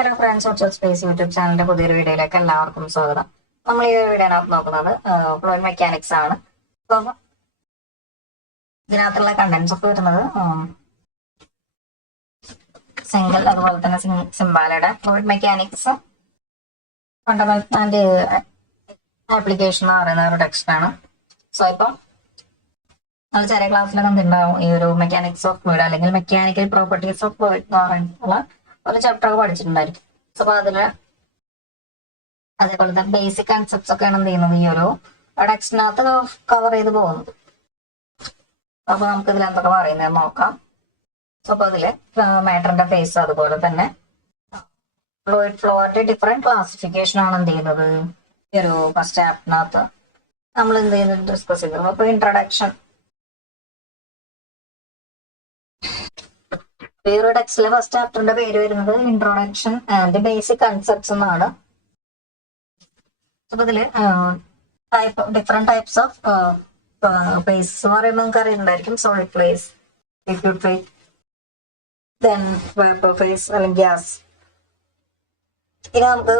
Hello friends, ഒച്ചൽ space YouTube ചാനലിന്റെ പുതിയൊരു വീഡിയോയിലേക്ക് എല്ലാവർക്കും സ്വാഗതം. നമ്മൾ ഈ ഒരു വീഡിയോനകത്ത് നോക്കുന്നത് ഫ്ലൂയിഡ് മെക്കാനിക്സ് ആണ്. അപ്പോൾ ഇതിനകത്തുള്ള കണ്ടന്റ്സ് ഒക്കെ വരുന്നത് സിംഗിൾ, അതുപോലെ തന്നെ സിംബാലയുടെ fluid mechanics fundamental and application എന്ന് പറയുന്ന ഒരു ടെക്സ്റ്റ് ആണ്. സോ ഇപ്പം നമ്മൾ ചെറിയ ക്ലാസ്സിൽ കണ്ടിട്ടുണ്ടാവും ഈ ഒരു മെക്കാനിക്സ് ഓഫ് ഫ്ലൂയിഡ് അല്ലെങ്കിൽ മെക്കാനിക്കൽ പ്രോപ്പർട്ടീസ് ഓഫ് ഫ്ലൂയിഡ് എന്ന് പറയുന്ന ഒരു ചാപ്റ്റർ ഒക്കെ പഠിച്ചിട്ടുണ്ടായിരിക്കും. സോ അപ്പൊ അതില് അതേപോലത്തെ ബേസിക് കൺസെപ്റ്റ്സ് ഒക്കെയാണ് എന്ത് ചെയ്യുന്നത് ഈ ഒരു ടെക്സ്റ്റിനകത്ത് കവർ ചെയ്ത് പോകുന്നത്. അപ്പൊ നമുക്ക് ഇതിൽ എന്തൊക്കെ പറയുന്നത് നോക്കാം. സോ അപ്പൊ അതില് മാറ്ററിന്റെ ഫേസ്, അതുപോലെ തന്നെ ഫ്ലൂയിഡ് ഫ്ലോയുടെ ഡിഫറെന്റ് ക്ലാസിഫിക്കേഷൻ ആണ് എന്ത് ചെയ്യുന്നത് ഈ ഒരു ഫസ്റ്റ് ചാപ്റ്ററിനകത്ത് നമ്മൾ എന്ത് ചെയ്യുന്നത് ഡിസ്കസ് ചെയ്യുന്നത്. അപ്പൊ ഇൻട്രൊഡക്ഷൻ, ഈ ഒരു ടെക്സ്റ്റിലെ ഫസ്റ്റ് ചാപ്റ്ററിന്റെ പേര് വരുന്നത് ഇൻട്രൊഡക്ഷൻ ആൻഡ് ബേസിക് കൺസെപ്റ്റ്സ് എന്നാണ്. അപ്പൊ ഇതില് ഡിഫറെന്റ് ടൈപ്സ് ഓഫ് ഫേസ് എന്ന് പറയുമ്പോൾ നമുക്ക് അറിയുന്നുണ്ടായിരിക്കും. Solid phase, liquid phase, then vapour phase അല്ലെങ്കിൽ ഗ്യാസ്. ഇനി നമുക്ക്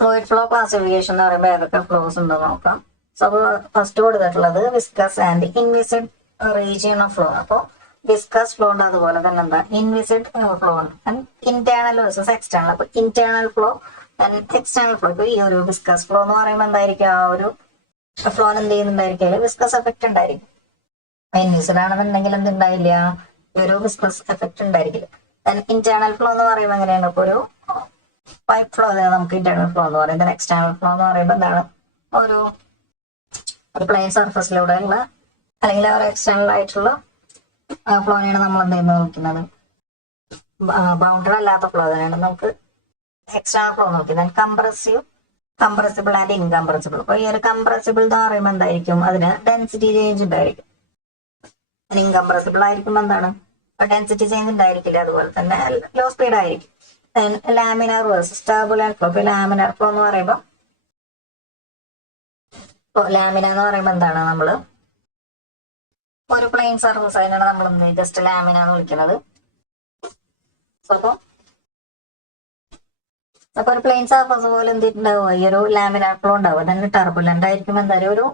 ഫ്ലൂയിഡ് ഫ്ലോ ക്ലാസിഫിക്കേഷൻ എന്ന് പറയുമ്പോൾ ഏതൊക്കെ ഫ്ലോസ് ഉണ്ടെന്ന് നോക്കാം. സോ അപ്പോൾ ഫസ്റ്റ് കൊടുത്തിട്ടുള്ളത് viscous and inviscid region of flow. അപ്പോൾ വിസ്കസ് ഫ്ലോ ഉണ്ട്, അതുപോലെ തന്നെ എന്താ ഇൻവിസിഡ് ഫ്ലോ ഉണ്ട്, ആൻഡ് ഇന്റേണൽ വേഴ്സസ് എക്സ്റ്റേണൽ. അപ്പൊ internal flow and external flow. ഇപ്പൊ ഈ ഒരു വിസ്കസ് ഫ്ലോ എന്ന് പറയുമ്പോൾ എന്തായിരിക്കും, ആ ഒരു ഫ്ലോന് എന്ത് ചെയ്യുന്നുണ്ടായിരിക്കും, വിസ്കസ് എഫക്ട് ഉണ്ടായിരിക്കും. ഇൻവിസിഡ് ആണെന്നുണ്ടെങ്കിൽ എന്തുണ്ടായില്ല, ഈ ഒരു വിസ്കസ് എഫക്ട് ഉണ്ടായിരിക്കില്ല. ഇന്റേണൽ ഫ്ലോ എന്ന് പറയുമ്പോൾ എങ്ങനെയാണ്, ഇപ്പൊ ഒരു പൈപ്പ് ഫ്ലോ നമുക്ക് ഇന്റേണൽ ഫ്ലോ എന്ന് പറയുന്നത്. എക്സ്റ്റേണൽ ഫ്ലോ എന്ന് പറയുമ്പോൾ എന്താണ്, ഒരു പ്ലെയിൻ സർഫസിലൂടെയുള്ള അല്ലെങ്കിൽ ഒരു എക്സ്റ്റേണൽ ആയിട്ടുള്ള ഫ്ലോനെയാണ് നമ്മൾ എന്ത് ചെയ്യുന്നത് നോക്കുന്നത്. ബൗണ്ടറി അല്ലാത്ത ഫ്ലോ തന്നെയാണ് നമുക്ക് എക്സ്റ്റേണൽ ഫ്ലോ നോക്കുന്നത്. Compressible and incompressible. അപ്പൊ ഈ ഒരു കംപ്രസിബിൾ എന്ന് പറയുമ്പോൾ എന്തായിരിക്കും, അതിന് ഡെൻസിറ്റി ചേഞ്ച് ഉണ്ടായിരിക്കും. ഇൻകംപ്രസിബിൾ ആയിരിക്കും എന്താണ്, ഡെൻസിറ്റി ചേഞ്ച് ഉണ്ടായിരിക്കില്ല. അതുപോലെ തന്നെ ലോ സ്പീഡ് ആയിരിക്കും. Laminar versus turbulent flow. ഇപ്പൊ ലാമിനാർ ഫ്ലോ എന്ന് പറയുമ്പോൾ ലാമിന എന്ന് പറയുമ്പോൾ എന്താണ്, നമ്മള് ഒരു പ്ലെയിൻ സർഫസ് അതിനാണ് നമ്മൾ ജസ്റ്റ് ലാമിന എന്ന് വിളിക്കുന്നത്. അപ്പൊ ഒരു പ്ലെയിൻ സർഫസ് പോലെ എന്തിട്ടുണ്ടാവുക, ഈ ഒരു ലാമിനാർ ഫ്ലോ ഉണ്ടാവുക. തന്നെ ടർബുലന്റ് ആയിരിക്കും, എന്തായാലും ഒരു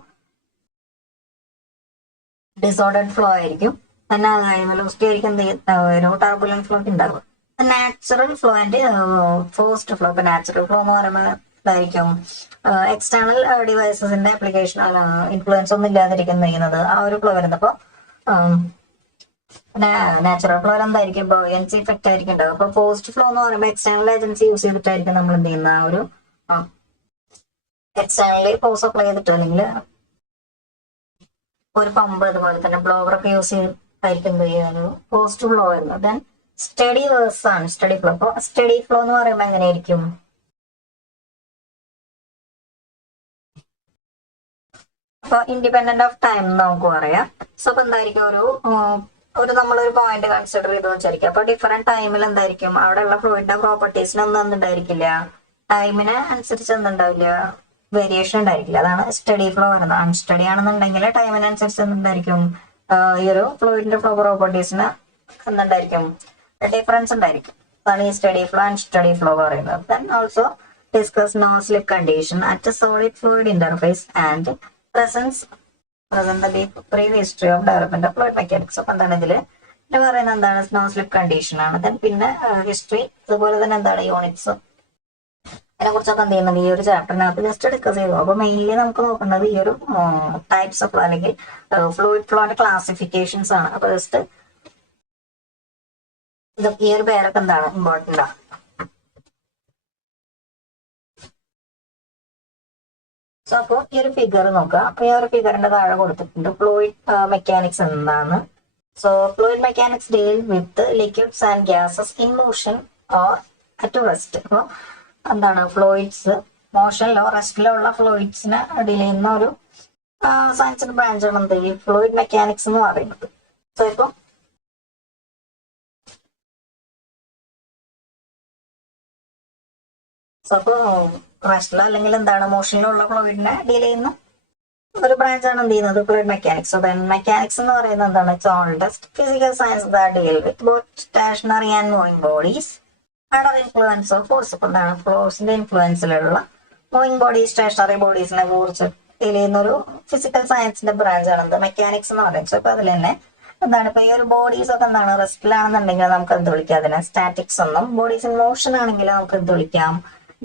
ഡിസോർഡർഡ് ഫ്ലോ ആയിരിക്കും. തന്നെ വെലോസിറ്റി ആയിരിക്കും ഒരു ടർബുലന്റ് ഫ്ലോ ഉണ്ടാവുക. Natural flow and forced flow. ഇപ്പൊ നാച്ചുറൽ ഫ്ലോ എന്ന് പറയുമ്പോൾ എന്തായിരിക്കും, എക്സ്റ്റേണൽ ഡിവൈസസിന്റെ ആപ്ലിക്കേഷൻ ഇൻഫ്ലുവൻസ് ഒന്നും ഇല്ലാതിരിക്കുന്ന ചെയ്യുന്നത് ആ ഒരു ഫ്ലോ വരുന്നത്. അപ്പൊ നാച്ചുറൽ ഫ്ലോ എന്തായിരിക്കും, ബോയൻസി ഇഫക്റ്റ് ആയിരിക്കും ഉണ്ടാവും. അപ്പൊ ഫോഴ്സ്ഡ് ഫ്ലോ എന്ന് പറയുമ്പോൾ എക്സ്റ്റേണൽ ഏജൻസി യൂസ് ചെയ്തിട്ടായിരിക്കും നമ്മൾ എന്ത് ചെയ്യുന്ന ആ ഒരു എക്സ്റ്റേണലി ഫോഴ്സ് അപ്ലൈ ചെയ്തിട്ട്, അല്ലെങ്കിൽ ഒരു പമ്പ് അതുപോലെ തന്നെ ബ്ലോവർ ഒക്കെ യൂസ് ചെയ്തിട്ടായിരിക്കും എന്ത് ചെയ്യുന്നത് ഫോഴ്സ്ഡ് ഫ്ലോ വരുന്നത്. ദെൻ സ്റ്റഡി വേഴ്സ് ആണ് സ്റ്റഡി ഫ്ലോ. അപ്പൊ സ്റ്റഡി ഫ്ലോ എന്ന് പറയുമ്പോൾ എങ്ങനെയായിരിക്കും, അപ്പൊ ഇൻഡിപെൻഡന്റ് ഓഫ് ടൈം നമുക്ക് പറയാം. സോ അപ്പൊ എന്തായിരിക്കും, ഒരു നമ്മളൊരു പോയിന്റ് കൺസിഡർ ചെയ്ത് വെച്ചായിരിക്കും. അപ്പൊ ഡിഫറെന്റ് ടൈമിൽ എന്തായിരിക്കും അവിടെയുള്ള ഫ്ലൂയിഡിന്റെ പ്രോപ്പർട്ടീസിനൊന്നും എന്തുണ്ടായിരിക്കില്ല, ടൈമിന് അനുസരിച്ച് എന്തുണ്ടാവില്ല, വേരിയേഷൻ ഉണ്ടായിരിക്കില്ല. അതാണ് സ്റ്റഡി ഫ്ലോ വരുന്നത്. അൺസ്റ്റഡി ആണെന്നുണ്ടെങ്കിൽ ടൈമിനനുസരിച്ച് എന്തുണ്ടായിരിക്കും, ഈ ഒരു ഫ്ലൂയിഡിന്റെ ഫ്ലോ പ്രോപ്പർട്ടീസിന് എന്തുണ്ടായിരിക്കും, ഡിഫറൻസ് ഉണ്ടായിരിക്കും. അതാണ് ഈ steady flow and steady flow പറയുന്നത്. Then also discuss no slip condition at solid fluid interface and present the brief history of development of fluid mechanics. അപ്പൊ എന്താണ് ഇതില് പറയുന്നത്, എന്താണ് സ്നോ സ്ലിപ്പ് കണ്ടീഷൻ ആണ്. ദെൻ പിന്നെ ഹിസ്റ്ററി, അതുപോലെ തന്നെ എന്താണ് യൂണിറ്റ്സ്, അതിനെ കുറിച്ചൊക്കെ എന്ത് ചെയ്യുന്നുണ്ട് ഈ ഒരു ചാപ്റ്ററിനകത്ത് ജസ്റ്റ് ഡിസ്കസ് ചെയ്തു. അപ്പൊ മെയിൻലി നമുക്ക് നോക്കേണ്ടത് ഈ ഒരു ടൈപ്സ് ഓഫ് അല്ലെങ്കിൽ ഫ്ലൂയിഡ് ഫ്ലോന്റെ ക്ലാസിഫിക്കേഷൻസ് ആണ്. അപ്പൊ ജസ്റ്റ് ഈ ഒരു പേരൊക്കെ എന്താണ് ഇമ്പോർട്ടന്റ് ആണ്. സോ അപ്പോൾ ഈ ഒരു ഫിഗർ നോക്കുക. അപ്പൊ ഈ ഒരു ഫിഗറിന്റെ താഴെ കൊടുത്തിട്ടുണ്ട് ഫ്ലൂയിഡ് മെക്കാനിക്സ് എന്താണ്. So fluid mechanics deal with liquids and gases in motion or at rest. അപ്പോൾ എന്താണ് ഫ്ലൂയിഡ്സ് മോഷനിലോ റെസ്റ്റിലോ ഉള്ള ഫ്ലൂയിഡ്സിനെ ഡീൽ ചെയ്യുന്ന ഒരു സയൻസിന്റെ ബ്രാഞ്ചാണ് എന്ത് ഈ ഫ്ലൂയിഡ് മെക്കാനിക്സ് എന്ന് പറയുന്നത്. സോ ഇപ്പൊ റെസ്റ്റിലോ അല്ലെങ്കിൽ എന്താണ് മോഷനിലുള്ള ഫ്ലൂയിഡിനെ ഡീൽ ചെയ്യുന്ന ഒരു ബ്രാഞ്ചാണ് എന്ത് ചെയ്യുന്നത് fluid mechanics. So then mechanics എന്ന് പറയുന്നത് എന്താണ്? It's oldest physical science that deal with both stationary and moving bodies under influence of force. ഇപ്പൊ എന്താണ്? ഫോഴ്സിന്റെ ഇൻഫ്ലുവൻസിലുള്ള മൂവിംഗ് ബോഡീസ് സ്റ്റേഷണറി ബോഡീസിനെ കുറിച്ച് ഡീൽ ചെയ്യുന്ന ഒരു ഫിസിക്കൽ സയൻസിന്റെ ബ്രാഞ്ചാണ് എന്ത് മെക്കാനിക്സ് എന്ന് പറയുന്നത്. സോ ഇപ്പൊ അതിൽ തന്നെ എന്താണ് ഇപ്പൊ ഈ ഒരു ബോഡീസ് ഒക്കെ എന്താണ് റെസ്റ്റിലാണെന്നുണ്ടെങ്കിൽ നമുക്ക് എന്ത് വിളിക്കാം അതിനെ? സ്റ്റാറ്റിക്സ് എന്നും. ബോഡീസ് ഇൻ മോഷൻ ആണെങ്കിൽ നമുക്ക് എന്ത് വിളിക്കാം?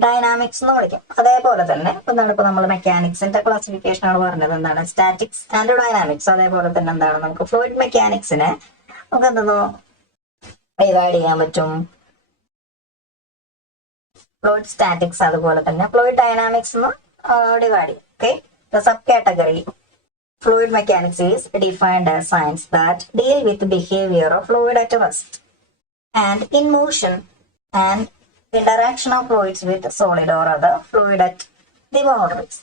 ഡൈനാമിക്സ് എന്ന് വിളിക്കാം. അതേപോലെ തന്നെ എന്താണ് ഇപ്പൊ നമ്മൾ മെക്കാനിക്സിന്റെ ക്ലാസിഫിക്കേഷൻ ആണ് പറഞ്ഞത് എന്താണ്? Statics and dynamics. അതേപോലെ തന്നെ എന്താണ് നമുക്ക് ഫ്ലൂയിഡ് മെക്കാനിക്സിനെ നമുക്ക് എന്തെന്നോ ഡിവൈഡ് ചെയ്യാൻ പറ്റും. ഫ്ലൂയിഡ് സ്റ്റാറ്റിക്സ് അതുപോലെ തന്നെ ഫ്ലൂയിഡ് ഡൈനാമിക്സ് എന്ന് ഡിവൈഡ് ചെയ്യും. Okay, the sub category fluid mechanics is defined as science that deal with the behavior of fluid at rest and in motion and interaction of fluids with solid or other fluid at the boundaries.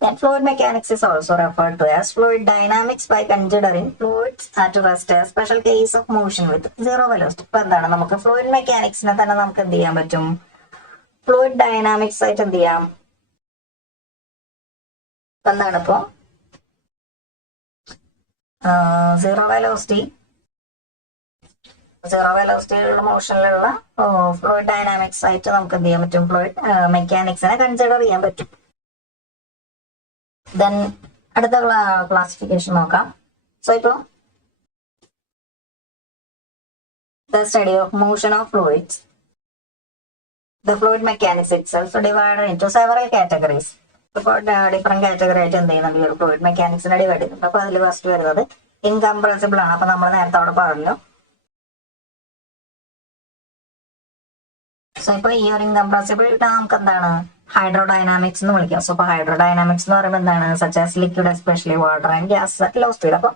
Then fluid mechanics is also referred to as fluid dynamics by considering fluids at rest as special case of motion with zero velocity. ഇപ്പൊ എന്താണ് നമുക്ക് fluid മെക്കാനിക്സിനെ തന്നെ നമുക്ക് എന്ത് ചെയ്യാൻ പറ്റും? Fluid dynamics ആയിട്ട് എന്ത് ചെയ്യാം? എന്താണ് ഇപ്പോ സീറോ വെലോസിറ്റിയിലുള്ള മോഷനിലുള്ള ഫ്ലൂയിഡ് ഡൈനാമിക്സ് ആയിട്ട് നമുക്ക് എന്ത് ചെയ്യാൻ പറ്റും? ഫ്ലൂയിഡ് മെക്കാനിക്സിനെ കൺസിഡർ ചെയ്യാൻ പറ്റും. ദെൻ അടുത്ത ക്ലാസിഫിക്കേഷൻ നോക്കാം. സോ ഇപ്പൊ the study of motion of fluids, the fluid mechanics itself divided into several categories. ഇപ്പോൾ ഡിഫറെന്റ് കാറ്റഗറി ആയിട്ട് എന്ത് ചെയ്യുന്നുണ്ട്? ഈ ഒരു ഫ്ലൂയിഡ് മെക്കാനിക്സിനെ ഡിവൈഡ് ചെയ്യുന്നുണ്ട്. അപ്പൊ അതിൽ ഫസ്റ്റ് വരുന്നത് ഇൻകംപ്രസിബിൾ ആണ്. അപ്പൊ നമ്മൾ നേരത്തെ അവിടെ പറഞ്ഞു. സോ ഇപ്പൊ ഈ ഒരു ഇൻകംപ്രസിബിൾ നമുക്ക് എന്താണ്? ഹൈഡ്രോഡൈനാമിക്സ് എന്ന് വിളിക്കാം. സോ ഇപ്പൊ ഹൈഡ്രോഡൈനാമിക്സ് എന്ന് പറയുമ്പോൾ എന്താണ്? Such as liquid especially water and gas at low speed. അപ്പൊ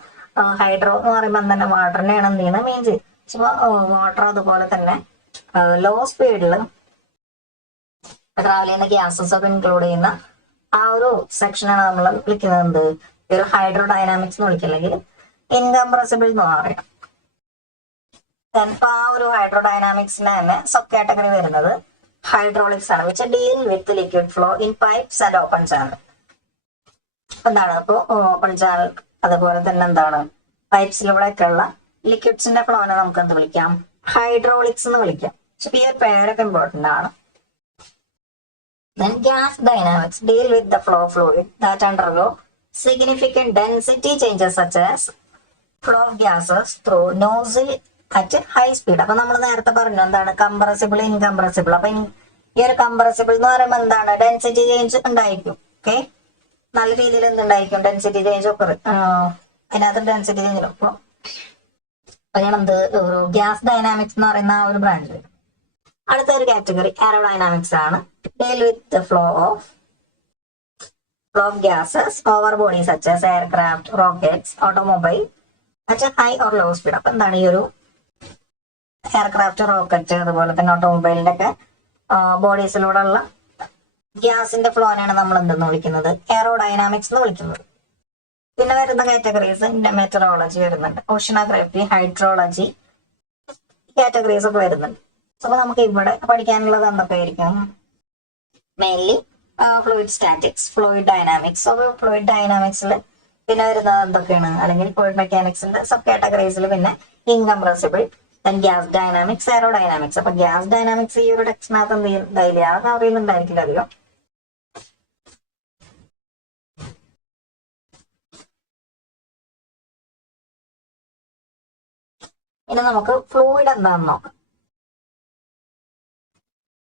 ഹൈഡ്രോ എന്ന് പറയുമ്പോൾ തന്നെ വാട്ടറിനെയാണ് എന്ത് ചെയ്യുന്നത്? മീൻ ചെയ്യും. സോ വാട്ടർ അതുപോലെ തന്നെ ലോ സ്പീഡിൽ ട്രാവൽ ചെയ്യുന്ന ഗ്യാസസ് ഒക്കെ ഇൻക്ലൂഡ് ചെയ്യുന്ന ആ ഒരു സെക്ഷനാണ് നമ്മൾ വിളിക്കുന്നത് ഈ ഒരു ഹൈഡ്രോഡൈനാമിക്സ് എന്ന് വിളിക്കുക, അല്ലെങ്കിൽ ഇൻകംപ്രസിബിൾ എന്ന് പറയാം. ആ ഒരു ഹൈഡ്രോഡൈനാമിക്സിന് തന്നെ സബ് കാറ്റഗറി വരുന്നത് ഹൈഡ്രോളിക്സ് ആണ്, which deal with liquid flow in pipes and open channel. എന്താണ് ഇപ്പോ ഓപ്പൺ ചാനൽ അതുപോലെ തന്നെ എന്താണ് പൈപ്സിലൂടെയൊക്കെ ഉള്ള ലിക്വിഡ്സിന്റെ ഫ്ലോനെ നമുക്ക് എന്ത് വിളിക്കാം? ഹൈഡ്രോളിക്സ് എന്ന് വിളിക്കാം. പക്ഷെ ഈ ഒരു പേരൊക്കെ ഇമ്പോർട്ടന്റ് ആണ്. Then gas dynamics deal with the flow of fluid that undergo significant density changes such as flow of gases through nozzle at high speed. അപ്പൊ നമ്മൾ നേരത്തെ പറഞ്ഞു എന്താണ് കംപ്രസിബിൾ ഇൻകംപ്രസിബിൾ. അപ്പൊ ഈ ഒരു കംപ്രസിബിൾ എന്ന് പറയുമ്പോൾ എന്താണ്? ഡെൻസിറ്റി ചേഞ്ച് ഉണ്ടായിരിക്കും. ഓക്കെ, നല്ല രീതിയിൽ എന്തുണ്ടായിരിക്കും? ഡെൻസിറ്റി ചേഞ്ച് ഒക്കെ അതിനകത്ത് ഡെൻസിറ്റി ചേഞ്ച്. അപ്പൊ ഞാൻ എന്ത് ഗ്യാസ് ഡൈനാമിക്സ് എന്ന് പറയുന്ന ആ ഒരു ബ്രാഞ്ച് വരും. അടുത്ത ഒരു കാറ്റഗറി എയറോഡൈനാമിക്സ് ആണ്. Deal with the flow of gases over bodies such as aircraft, rockets, automobile at high or low speed. അപ്പൊ എന്താണ് ഈ ഒരു എയർക്രാഫ്റ്റ്, റോക്കറ്റ് അതുപോലെ തന്നെ ഓട്ടോമൊബൈലിന്റെ ഒക്കെ ബോഡീസിലൂടെ ഉള്ള ഗ്യാസിന്റെ ഫ്ലോനെയാണ് നമ്മൾ എന്തെന്ന് വിളിക്കുന്നത്? എയറോഡൈനാമിക്സ് എന്ന് വിളിക്കുന്നത്. പിന്നെ വരുന്ന കാറ്റഗറീസ് മെറ്ററോളജി വരുന്നുണ്ട്, ഓഷ്യനോഗ്രഫി, ഹൈഡ്രോളജി കാറ്റഗറീസ് ഒക്കെ വരുന്നുണ്ട്. അപ്പൊ നമുക്ക് ഇവിടെ പഠിക്കാനുള്ളത് എന്തൊക്കെയായിരിക്കും? Mainly fluid statics, fluid dynamics. അപ്പൊ ഫ്ലൂയിഡ് ഡൈനാമിക്സിൽ പിന്നെ വരുന്നത് എന്തൊക്കെയാണ്? അല്ലെങ്കിൽ ഫ്ലൂയിഡ് മെക്കാനിക്സിന്റെ സബ് കാറ്റഗറീസിൽ പിന്നെ incompressible, then gas dynamics, aerodynamics. അപ്പൊ ഗ്യാസ് ഡൈനാമിക്സ് ഈ ഒരു ടെക്സ്റ്റിനകത്ത് എന്ത് ചെയ്യുന്നുണ്ടായില്ല? അത് അറിയുന്നുണ്ടായിരിക്കില്ല അധികം. ഇനി നമുക്ക് ഫ്ലൂയിഡ് എന്താണെന്ന് നോക്കാം.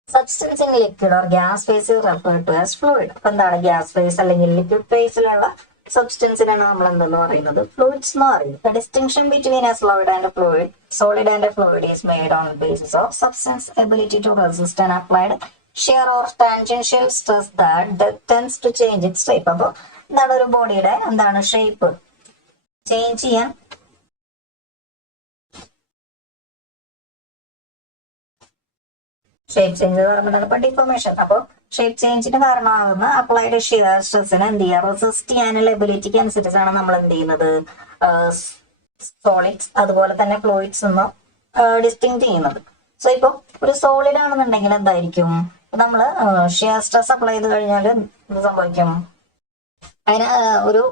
Substance in liquid or gas phase is referred to as fluid. അപ്പൊ എന്താണ് ഗ്യാസ് ഫേസ് അല്ലെങ്കിൽ ലിക്വിഡ് ഫേസിലുള്ള സബ്സ്റ്റൻസിനാണ് നമ്മൾ എന്തെന്ന് പറയുന്നത്? ഫ്ലൂയിഡ്സ് എന്ന് പറയുന്നത്. The distinction between a solid and fluid, solid and fluid is made on basis of substance ability to resist and applied shear or tangential stress that tends to change its shape. അപ്പോൾ എന്താണ് ഒരു ബോഡിയുടെ എന്താണ് shape change ചെയ്യാൻ shape change എന്ന് പറയുമ്പോൾ ഇപ്പൊ deformation. അപ്പോൾ ഷേപ്പ് ചേഞ്ചിന് കാരണമാകുന്ന അപ്ലൈഡ് ഷിയർ സ്ട്രെസ്സിന് എന്ത് ചെയ്യുക? റെസിസ്റ്റ് ചെയ്യാനുള്ള എബിലിറ്റിക്ക് അനുസരിച്ചാണ് നമ്മൾ എന്ത് ചെയ്യുന്നത്? സോളിഡ്സ് അതുപോലെ തന്നെ ഫ്ലൂയിഡ്സ് എന്ന് ഡിസ്റ്റിങ് ചെയ്യുന്നത്. സോ ഇപ്പൊ ഒരു സോളിഡ് ആണെന്നുണ്ടെങ്കിൽ എന്തായിരിക്കും? നമ്മൾ ഷിയർ സ്ട്രെസ് അപ്ലൈ ചെയ്ത് കഴിഞ്ഞാൽ എന്ത് സംഭവിക്കും? അതിന് ഒരു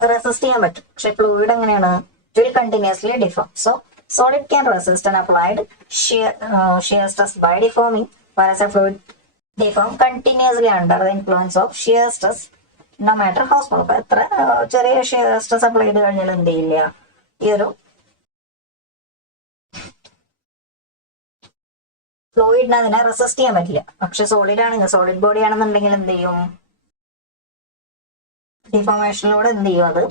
റെസിസ്റ്റ് ചെയ്യാൻ പറ്റും. പക്ഷെ ഫ്ലൂയിഡ് എങ്ങനെയാണ്? It will continuously deform. So solid can resist and applied shear stress by deforming, whereas a fluid deform continuously under the influence of shear stress no matter how small. അപ്പൊ എത്ര ചെറിയ shear stress apply ചെയ്ത് കഴിഞ്ഞാൽ എന്ത് ചെയ്യില്ല, ഈ ഒരു ഫ്ലൂയിഡിന് അതിനെ റെസിസ്റ്റ് ചെയ്യാൻ പറ്റില്ല. പക്ഷെ സോളിഡ് ആണെങ്കിൽ, സോളിഡ് ബോഡി ആണെന്നുണ്ടെങ്കിൽ എന്ത് ചെയ്യും, ഡിഫോർമേഷനിലൂടെ എന്ത് ചെയ്യും, അത്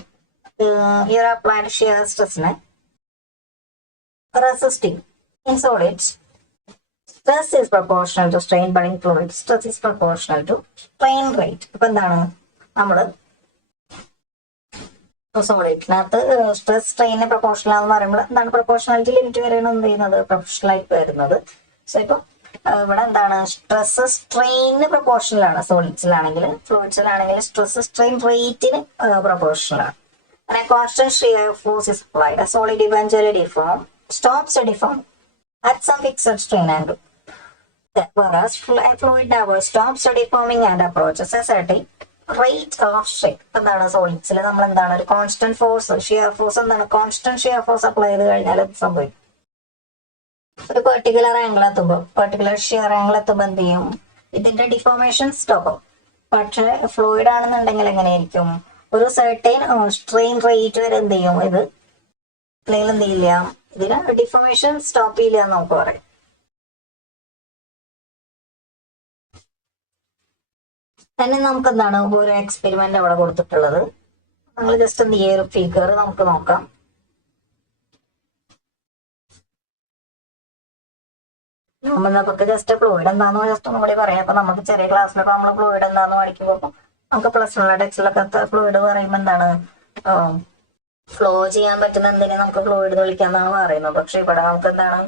ഈ ഒരു അപ്ലൈഡ് ഷിയർ സ്ട്രെസ്സിനെ റെസിസ്റ്റ് ചെയ്യും. In solids stress is proportional to strain, but in fluid stress is proportional to strain rate. ഇപ്പൊ എന്താണ് നമ്മള് സോളിഡിനകത്ത് സ്ട്രെസ് സ്ട്രെയിന് പ്രൊപ്പോർഷണൽ ആണെന്ന് പറയുമ്പോൾ എന്താണ് പ്രൊപ്പോർഷണാലിറ്റി ലിമിറ്റ് വരെയാണ് എന്ത് ചെയ്യുന്നത്, പ്രൊപ്പോർഷണൽ ആയിട്ട് വരുന്നത്. സോ ഇപ്പൊ ഇവിടെ എന്താണ് സ്ട്രെസ് സ്ട്രെയിന് പ്രൊപ്പോർഷണൽ ആണ് സോളിഡ്സിലാണെങ്കിൽ. ഫ്ലൂയിഡ്സിലാണെങ്കിൽ സ്ട്രെസ് സ്ട്രെയിൻ റേറ്റിന് പ്രൊപ്പോർഷണൽ ആണ്. അങ്ങനെ constant shear force is applied. A solid eventually deform, stops to deform at some fixed strain angle. Whereas fluid never stops deforming and approaches a certain rate of strain. എന്താണ് സോളിഡ്സിൽ നമ്മൾ എന്താണ് ഒരു constant force, shear force എന്താണ്, constant shear force apply ചെയ്ത് കഴിഞ്ഞാൽ എന്ത് സംഭവിക്കും, ഒരു പെർട്ടിക്കുലർ ആംഗിൾ എത്തുമ്പോൾ, പെർട്ടിക്കുലർ ഷിയർ ആംഗിൾ എത്തുമ്പോൾ എന്ത് ചെയ്യും, ഇതിന്റെ ഡിഫോർമേഷൻ സ്റ്റോപ്പ് ആവും. പക്ഷെ ഫ്ലൂയിഡ് ആണെന്നുണ്ടെങ്കിൽ എങ്ങനെയായിരിക്കും, ഒരു സെർട്ടൈൻ സ്ട്രെയിൻ റേറ്റ് വരെ എന്ത് ചെയ്യും, ഇത് അല്ലെങ്കിൽ എന്ത് ചെയ്യില്ല, ഇതിന് ഡിഫോർമേഷൻ സ്റ്റോപ്പ് ചെയ്യില്ല എന്ന് നമുക്ക് പറയാം. തന്നെ നമുക്ക് എന്താണ് ഒരു എക്സ്പെരിമെന്റ് അവിടെ കൊടുത്തിട്ടുള്ളത്. നമ്മൾ ജസ്റ്റ് എന്ത് ഈ ഒരു ഫിഗർ നമുക്ക് നോക്കാം. നമുക്ക് ജസ്റ്റ് ഫ്ലൂയിഡ് എന്താണെന്ന് ജസ്റ്റ് ഒന്നും കൂടി പറയാം. അപ്പൊ നമുക്ക് ചെറിയ ക്ലാസ്സിലൊക്കെ നമ്മൾ ഫ്ലൂയിഡ് എന്താണെന്ന് പഠിക്കുമ്പോൾ നമുക്ക് പ്ലസ് 1 ടെക്സ്റ്റിലൊക്കെ ഫ്ലൂയിഡ് പറയുമ്പോൾ എന്താണ് ഫ്ലോ ചെയ്യാൻ പറ്റുന്ന എന്തിനെ നമുക്ക് ഫ്ലൂയിഡ് എന്ന് വിളിക്കാന്നാണ് പറയുന്നത്. പക്ഷെ ഇവിടെ നമുക്ക് എന്താണ്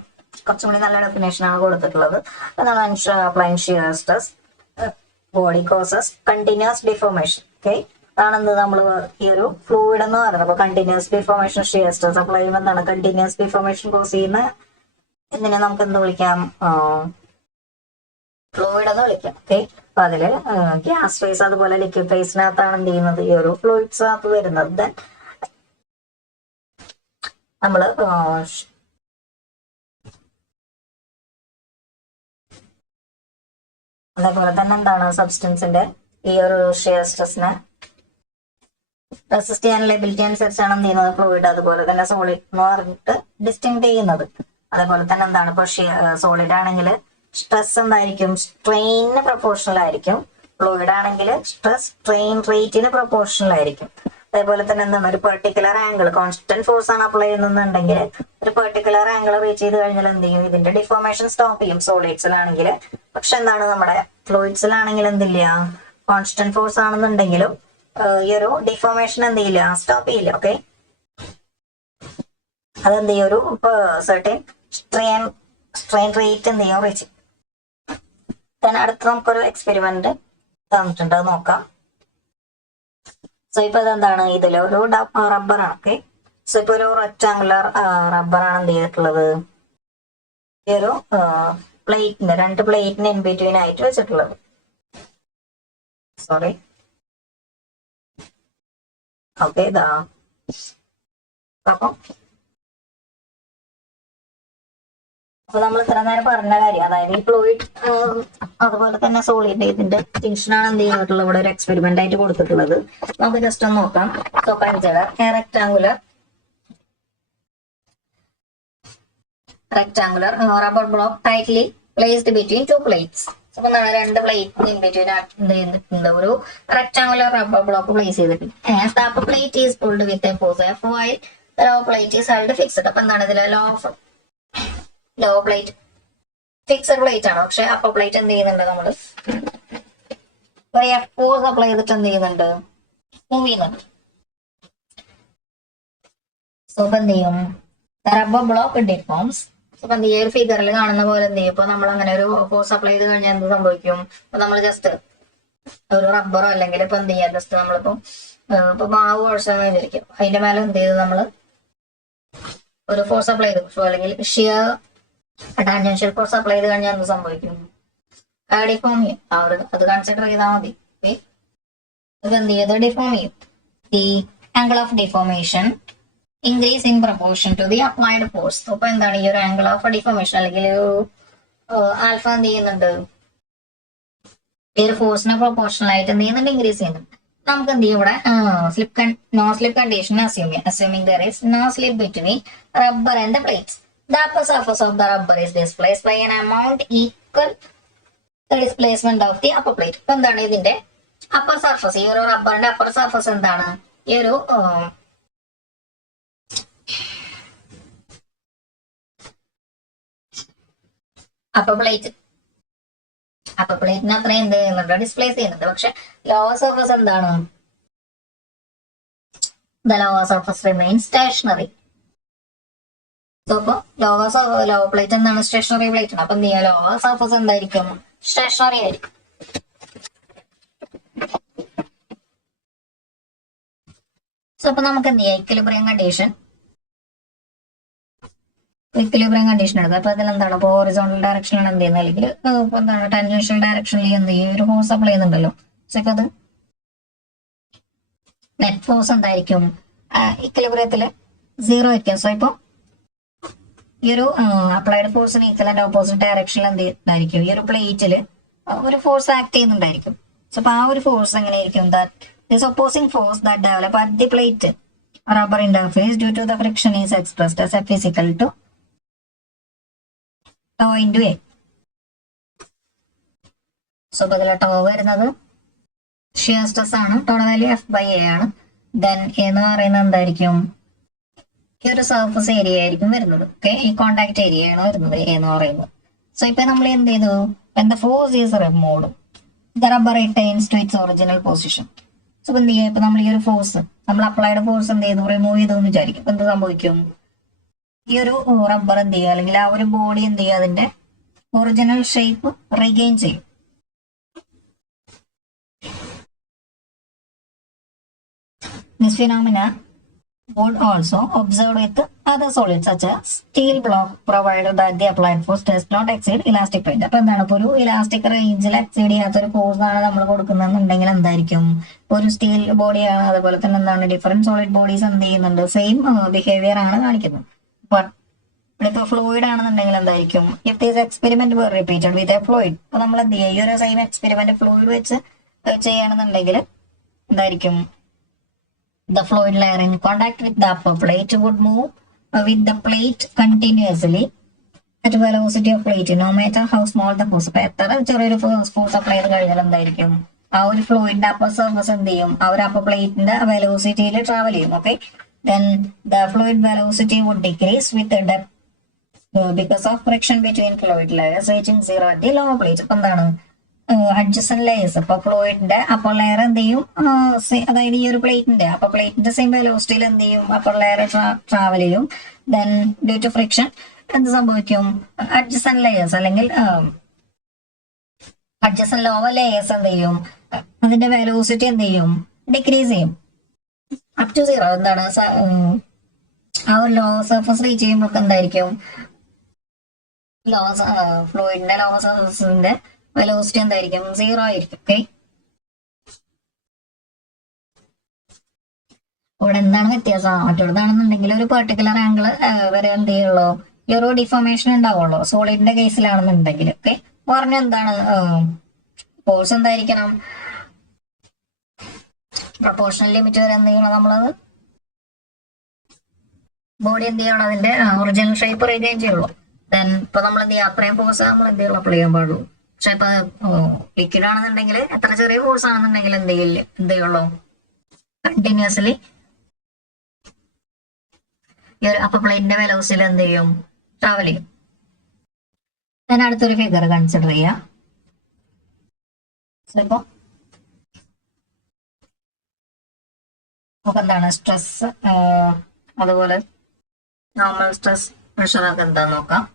കുറച്ചും കൂടി നല്ല ഡെഫിനേഷൻ ആണ് കൊടുത്തിട്ടുള്ളത്. എന്താണ് applying shear stress body causes continuous deformation. Okay, ആണെന്ന് നമ്മൾ ഈ ഒരു ഫ്ലൂയിഡ് എന്ന് പറയുന്നത്. അപ്പൊ continuous deformation shear stress apply ചെയ്യുമ്പോൾ എന്താണ് കണ്ടിന്യൂസ് ഡിഫോർമേഷൻ കോസ് ചെയ്യുന്ന ഇതിനെ നമുക്ക് എന്ത് വിളിക്കാം, ഫ്ലൂയിഡ് എന്ന് വിളിക്കാം. ഓക്കെ, അപ്പൊ അതില് ഗ്യാസ് ഫേസ് അതുപോലെ ലിക്വിഡ് ഫേസിനകത്താണ് എന്ത് ചെയ്യുന്നത്, ഈ ഒരു ഫ്ലൂയിഡ്സിനകത്ത് വരുന്നത്. ദെൻ നമ്മള് അതേപോലെ തന്നെ എന്താണ് സബ്സ്റ്റൻസിന്റെ ഈ ഒരു ഷിയർ സ്ട്രെസ്സിനെ റെസിസ്റ്റ് ചെയ്യാനുള്ള എബിലിറ്റി അനുസരിച്ചാണ് എന്ത് ചെയ്യുന്നത് ഫ്ലൂയിഡ് അതുപോലെ തന്നെ സോളിഡ് എന്ന് പറഞ്ഞിട്ട് ഡിസ്റ്റിങ് ചെയ്യുന്നത്. അതേപോലെ തന്നെ എന്താണ് ഇപ്പൊ സോളിഡ് ആണെങ്കിൽ സ്ട്രെസ് എന്തായിരിക്കും, സ്ട്രെയിനിന് പ്രൊപ്പോർഷണൽ ആയിരിക്കും. ഫ്ലൂയിഡ് ആണെങ്കിൽ സ്ട്രെസ് സ്ട്രെയിൻ റേറ്റിന് പ്രൊപ്പോർഷണൽ ആയിരിക്കും. അതേപോലെ തന്നെ എന്താണ് ഒരു പെർട്ടിക്കുലർ ആംഗിൾ കോൺസ്റ്റന്റ് ഫോഴ്സ് ആണ് അപ്ലൈ ചെയ്യുന്നുണ്ടെങ്കിൽ ഒരു പെർട്ടിക്കുലർ ആംഗിൾ റീച്ച് ചെയ്ത് കഴിഞ്ഞാൽ എന്ത് ചെയ്യും, ഇതിന്റെ ഡിഫോർമേഷൻ സ്റ്റോപ്പ് ചെയ്യും സോളിഡ്സിലാണെങ്കിൽ. പക്ഷെ എന്താണ് നമ്മുടെ ഫ്ലൂയിഡ്സിലാണെങ്കിൽ എന്തില്ല, കോൺസ്റ്റന്റ് ഫോഴ്സ് ആണെന്നുണ്ടെങ്കിലും ഈ ഒരു ഡിഫോർമേഷൻ എന്ത് ചെയ്യില്ല, സ്റ്റോപ്പ് ചെയ്യില്ല. ഓക്കെ, അതെന്ത് ചെയ്യും, ഒരു സെർട്ടൻ സ്ട്രെയിൻ റേറ്റ് എന്ത് ചെയ്യും റീച്ച്. അടുത്ത് നമുക്കൊരു എക്സ്പെരിമെന്റ് തന്നിട്ടുണ്ട്, അത് നോക്കാം. സോ ഇപ്പൊ ഇതെന്താണ്, ഇതിലൊരു റബ്ബറാണ്. ഓക്കെ, സോ ഇപ്പൊ ഒരു റെക്ടാങ്കുലർ റബ്ബറാണ് എന്ത് ചെയ്തിട്ടുള്ളത്, ഈ ഒരു പ്ലേറ്റിന് രണ്ട് പ്ലേറ്റിന് ഇൻ ബിറ്റ്വീൻ ആയിട്ട് വെച്ചിട്ടുള്ളത്. സോറി, ഓക്കെ, ഇതാ അപ്പം അപ്പൊ നമ്മൾ ഇത്ര നേരം പറഞ്ഞ കാര്യം, അതായത് ഈ ഫ്ലൂയിഡ് അതുപോലെ തന്നെ സോളിഡ് ഇതിന്റെ ഡിസ്റ്റിങ്ഷനാണ് എന്ത് ചെയ്തിട്ടുള്ളത് ഇവിടെ ഒരു എക്സ്പെരിമെന്റ് ആയിട്ട് കൊടുത്തിട്ടുള്ളത്. നമുക്ക് ജസ്റ്റ് ഒന്ന് നോക്കാം. So consider rectangular rubber block tightly placed between two plates. അപ്പൊ എന്താണ് രണ്ട് പ്ലേറ്റിന് ഇൻ ബിറ്റ്വീൻ എന്ത് ചെയ്തിട്ടുണ്ട്, ഒരു റെക്ടാങ്കുലർ റബ്ബർ ബ്ലോക്ക് പ്ലേസ് ചെയ്തിട്ടുണ്ട്. As the upper plate is pulled with a force F while the lower plate is held fixed. അപ്പൊ എന്താണ് ഇതിലെ ലോ പ്ലേറ്റ് ഫിക്സഡ് പ്ലേറ്റ് ആണ്. പക്ഷെ അപ്പർ പ്ലേറ്റ് എന്ത് ചെയ്യുന്നുണ്ട്, നമ്മള് ഫോഴ്സ് അപ്ലൈ ചെയ്തിട്ട് എന്ത് ചെയ്യുന്നുണ്ട്, മൂവ് ചെയ്യുന്നുണ്ട്. സോ ഇപ്പൊ എന്ത് ചെയ്യും, റബ്ബർ ബ്ലോക്ക് ഡിഫോംസ്. അപ്പൊ എന്ത് ചെയ്യും, ഒരു ഫിഗറിൽ കാണുന്ന പോലെ എന്ത് ചെയ്യും, ഇപ്പൊ നമ്മൾ അങ്ങനെ ഒരു ഫോഴ്സ് അപ്ലൈ ചെയ്ത് കഴിഞ്ഞാൽ എന്ത് സംഭവിക്കും, ഇപ്പൊ നമ്മൾ ജസ്റ്റ് ഒരു റബ്ബറോ അല്ലെങ്കിൽ ഇപ്പൊ എന്ത് ചെയ്യാം, ജസ്റ്റ് നമ്മളിപ്പോ ഇപ്പൊ മാവ് കുഴച്ചാന്ന് വിചാരിക്കും, അതിന്റെ മേലെ എന്ത് ചെയ്ത് നമ്മള് ഒരു ഫോഴ്സ് അപ്ലൈ ചെയ്തു, അല്ലെങ്കിൽ ഷിയർ ടാൻജൻഷ്യൽ ഫോഴ്സ് അപ്ലൈ ചെയ്ത് കഴിഞ്ഞാൽ എന്ത് സംഭവിക്കും, ഡിഫോം ചെയ്യും. അത് കൺസിഡർ ചെയ്താൽ മതി. Okay. Then the other deform ചെയ്യും. The angle of deformation increase in proportion to the applied force. അപ്പൊ എന്താണ് ഈ ഒരു ആംഗിൾ ഓഫ് ഡിഫോർമേഷൻ അല്ലെങ്കിൽ ആൽഫ എന്ത് ചെയ്യുന്നുണ്ട്, ഈ ഒരു ഫോഴ്സിനെ പ്രൊപ്പോർഷണൽ ആയിട്ട് എന്ത് ചെയ്യുന്നുണ്ട്, ഇൻക്രീസ് ചെയ്യുന്നുണ്ട്. നമുക്ക് എന്ത് ചെയ്യും ഇവിടെ നോ സ്ലിപ്പ് കണ്ടീഷൻ അസ്യൂം ചെയ്യാം. Assuming there is no slip between rubber and the plates. The upper surface of the rubber is displaced by an amount equal the displacement of the upper plate. ഇപ്പൊ എന്താണ് ഇതിന്റെ upper surface, ഈ ഒരു റബ്ബറിന്റെ upper surface എന്താണ്, ഈ ഒരു upper പ്ലേറ്റിന് അത്രയും എന്ത് ചെയ്യുന്നുണ്ട്, ഡിസ്പ്ലേസ് ചെയ്യുന്നുണ്ട്. പക്ഷെ ലോവർ സർഫസ് എന്താണ്, the lower surface remain stationary. അപ്പൊ ലോവർ പ്ലേറ്റ് എന്താണ്, സ്റ്റേഷനറി പ്ലേറ്റ് ആണ്. അപ്പൊ എന്ത് ചെയ്യാം, ലോവർ സർഫസ് എന്തായിരിക്കും, സ്റ്റേഷനറി ആയിരിക്കും. സോ അപ്പൊ നമുക്ക് എന്ത് ചെയ്യാം, ഇക്വിലിബ്രിയം കണ്ടീഷൻ എടുക്കുക. അപ്പൊ അതിൽ എന്താണ്, ഇപ്പൊ ഹൊറിസോണ്ടൽ ഡയറക്ഷനിലാണ് എന്ത് ചെയ്യുന്നത്, അല്ലെങ്കിൽ എന്താണ് ടാൻജൻഷ്യൽ ഡയറക്ഷനിൽ എന്ത് ചെയ്യും, ഒരു ഫോഴ്സ് അപ്ലൈ ചെയ്യുന്നുണ്ടല്ലോ. സോ ഇപ്പൊ അത് നെറ്റ് ഫോഴ്സ് എന്തായിരിക്കും, ഇക്വിലിബ്രിയത്തില് 0 ആയിരിക്കും. സോ ഇപ്പൊ ഈ ഒരു അപ്ലൈഡ് ഫോഴ്സിന് ഈക്വൽ ആൻഡ് ഓപ്പോസിറ്റ് ഡയറക്ഷനിൽ എന്ത് ചെയ്യുന്നതായിരിക്കും, ഈ ഒരു പ്ലേറ്റില് ഒരു ഫോഴ്സ് ആക്ട് ചെയ്യുന്നുണ്ടായിരിക്കും. സോ അപ്പൊ ആ ഒരു ഫോഴ്സ് എങ്ങനെയായിരിക്കും, this opposing force that develop at the plate rubber interface due to the friction is expressed as F is equal to tau into A. So അപ്പൊ ഇതിലെ ടോ വരുന്നത് ഷിയർ സ്ട്രെസ് ആണ്, ടോയുടെ value F/A ആണ്. Then എന്ന് പറയുന്നത് എന്തായിരിക്കും, ഈ ഒരു സർഫസ് ഏരിയ ആയിരിക്കും വരുന്നത്. ഓക്കെ, ഈ കോണ്ടാക്ട് ഏരിയ ആണ് വരുന്നത് എന്ന് പറയുന്നത്. സോ ഇപ്പൊ നമ്മൾ എന്ത് ചെയ്തു, when the force is removed the rubber retains to its original position. So എന്ത് ചെയ്യാം, ഇപ്പൊ നമ്മൾ ഈ ഒരു ഫോഴ്സ്, നമ്മൾ അപ്ലൈഡ് ഫോഴ്സ് എന്ത് ചെയ്തു, റിമൂവ് ചെയ്തു എന്ന് വിചാരിക്കും. ഇപ്പൊ എന്ത് സംഭവിക്കും, ഈ ഒരു റബ്ബർ എന്ത് ചെയ്യുക, അല്ലെങ്കിൽ ആ ഒരു ബോഡി എന്ത് ചെയ്യുക, അതിന്റെ ഒറിജിനൽ ഷേപ്പ് റീഗെയിൻ ചെയ്യും. This phenomena would also observed with other solids such as steel block, provided that the applied force does not exceed elastic range. അപ്പൊ എന്താണ്, ഇപ്പൊ ഒരു ഇലാസ്റ്റിക് റേഞ്ചിൽ എക്സീഡ് ചെയ്യാത്തൊരു ഫോഴ്സ് ആണ് നമ്മൾ കൊടുക്കുന്നതെന്നുണ്ടെങ്കിൽ എന്തായിരിക്കും, ഒരു സ്റ്റീൽ ബോഡിയാണ്, അതുപോലെ തന്നെ എന്താണ് ഡിഫറെന്റ് സോളിഡ് ബോഡീസ് എന്ത് ചെയ്യുന്നുണ്ട്, സെയിം ബിഹേവിയർ ആണ് കാണിക്കുന്നത്. ബട്ട് ഇപ്പൊ ഫ്ലൂയിഡ് ആണെന്നുണ്ടെങ്കിൽ എന്തായിരിക്കും, if these experiment were repeated with a fluid, അപ്പൊ നമ്മൾ എന്ത് ചെയ്യുക, ഈ ഒരു സെയിം എക്സ്പെരിമെന്റ് ഫ്ലൂയിഡ് വെച്ച് ചെയ്യുകയാണെന്നുണ്ടെങ്കിൽ എന്തായിരിക്കും, the fluid layer in contact with the upper plate would move with the plate continuously at velocity of plate no matter how small the force. അപ്പൊ എത്ര ചെറിയൊരു ഫോഴ്സ് അപ്ലൈ ചെയ്ത് കഴിഞ്ഞാൽ എന്തായിരിക്കും, ആ ഒരു ഫ്ലൂയിഡിന്റെ അപ്പർ സർഫസ് എന്ത് ചെയ്യും, ആ ഒരു അപ്പർ പ്ലേറ്റിന്റെ വെലോസിറ്റിയിൽ ട്രാവൽ ചെയ്യും. Okay, then the fluid velocity would decrease with the depth because of friction between fluid layers reaching 0 at the lower plate. അപ്പൊ എന്താണ്, അഡ്ജസന്റ് ലെയേഴ്സ്, അപ്പൊ ഫ്ലൂയിഡിന്റെ അപ്പർ ലെയർ എന്ത് ചെയ്യും, അതായത് ഈ ഒരു പ്ലേറ്റിന്റെ അപ്പർ പ്ലേറ്റിന്റെ സെയിം വെലോസിറ്റിയിൽ എന്ത് ചെയ്യും, അപ്പർ ലെയർ ട്രാവൽ ചെയ്യും. ദെൻ ഡ്യൂ ടു ഫ്രിക്ഷൻ എന്ത് സംഭവിക്കും, അഡ്ജസന്റ് ലെയേഴ്സ് അല്ലെങ്കിൽ അഡ്ജസന്റ് ലോവർ ലെയേഴ്സ് എന്ത് ചെയ്യും, അതിന്റെ വെലോസിറ്റി എന്ത് ചെയ്യും, ഡിക്രീസ് ചെയ്യും അപ് ടു 0. എന്താണ്, ആ ഒരു ലോ സർഫസ് റീച്ച് ചെയ്യുമ്പോൾ എന്തായിരിക്കും, ഫ്ലൂയിഡിന്റെ ലോവർ സർഫസിന്റെ വെലോസിറ്റി എന്തായിരിക്കും, 0 ആയിരിക്കും. ഓക്കെ, ഇവിടെ എന്താണ് വ്യത്യാസം, മറ്റൊരുതാണെന്നുണ്ടെങ്കിൽ ഒരു പെർട്ടിക്കുലർ ആംഗിള് വരെ എന്ത് ചെയ്യുള്ളൂ, ഈ ഒരു ഡിഫോർമേഷൻ ഉണ്ടാവുള്ളൂ. സോളിഡിന്റെ കേസിലാണെന്നുണ്ടെങ്കിൽ ഓക്കെ, പറഞ്ഞ എന്താണ്, ഫോഴ്സ് എന്തായിരിക്കണം, പ്രൊപ്പോർഷണൽ ലിമിറ്റ് വരെ എന്ത് ചെയ്യണം, നമ്മളത് ബോഡി എന്ത് ചെയ്യണം, അതിന്റെ ഒറിജിനൽ ഷേപ്പ് റീഗെയിൻ ചെയ്യുള്ളൂ. ദെൻ ഇപ്പൊ നമ്മൾ എന്ത് ചെയ്യാം, അത്രയും ഫോഴ്സ് നമ്മൾ എന്ത് ചെയ്യുള്ളൂ, അപ്ലൈ ചെയ്യാൻ പാടുള്ളൂ. പക്ഷെ ഇപ്പൊ ലിക്വിഡ് ആണെന്നുണ്ടെങ്കിൽ എത്ര ചെറിയ ഫോഴ്സ് ആണെന്നുണ്ടെങ്കിൽ എന്ത് ചെയ്യുള്ളൂ, കണ്ടിന്യൂസ്ലി ഈ ഒരു അപ്പർ പ്ലേറ്റിന്റെ വെലോസിറ്റിയിൽ എന്ത് ചെയ്യും, ട്രാവൽ ചെയ്യും. ഞാൻ അടുത്തൊരു ഫിഗർ കൺസിഡർ ചെയ്യാം. ഇപ്പൊ നമുക്ക് എന്താണ് സ്ട്രെസ്, അതുപോലെ നോർമൽ സ്ട്രെസ്, പ്രഷർ ഒക്കെ എന്താന്ന് നോക്കാം.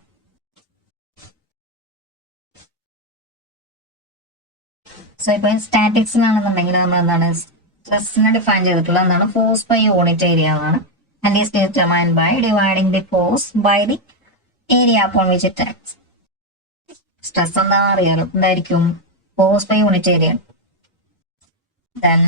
സോ ഇപ്പൊ സ്റ്റാറ്റിക്സിനാണെന്നുണ്ടെങ്കിൽ നമ്മൾ എന്താണ് സ്ട്രെസ്സിനെ ഡിഫൈൻ ചെയ്തിട്ടുള്ള എന്താണ്, ഫോഴ്സ് ബൈ യൂണിറ്റ് ഏരിയ എന്നാണ്. And is determined by dividing the force by the area upon which it acts. Stress എന്താണെന്ന് അറിയാലോ, എന്തായിരിക്കും, force by unit area. Then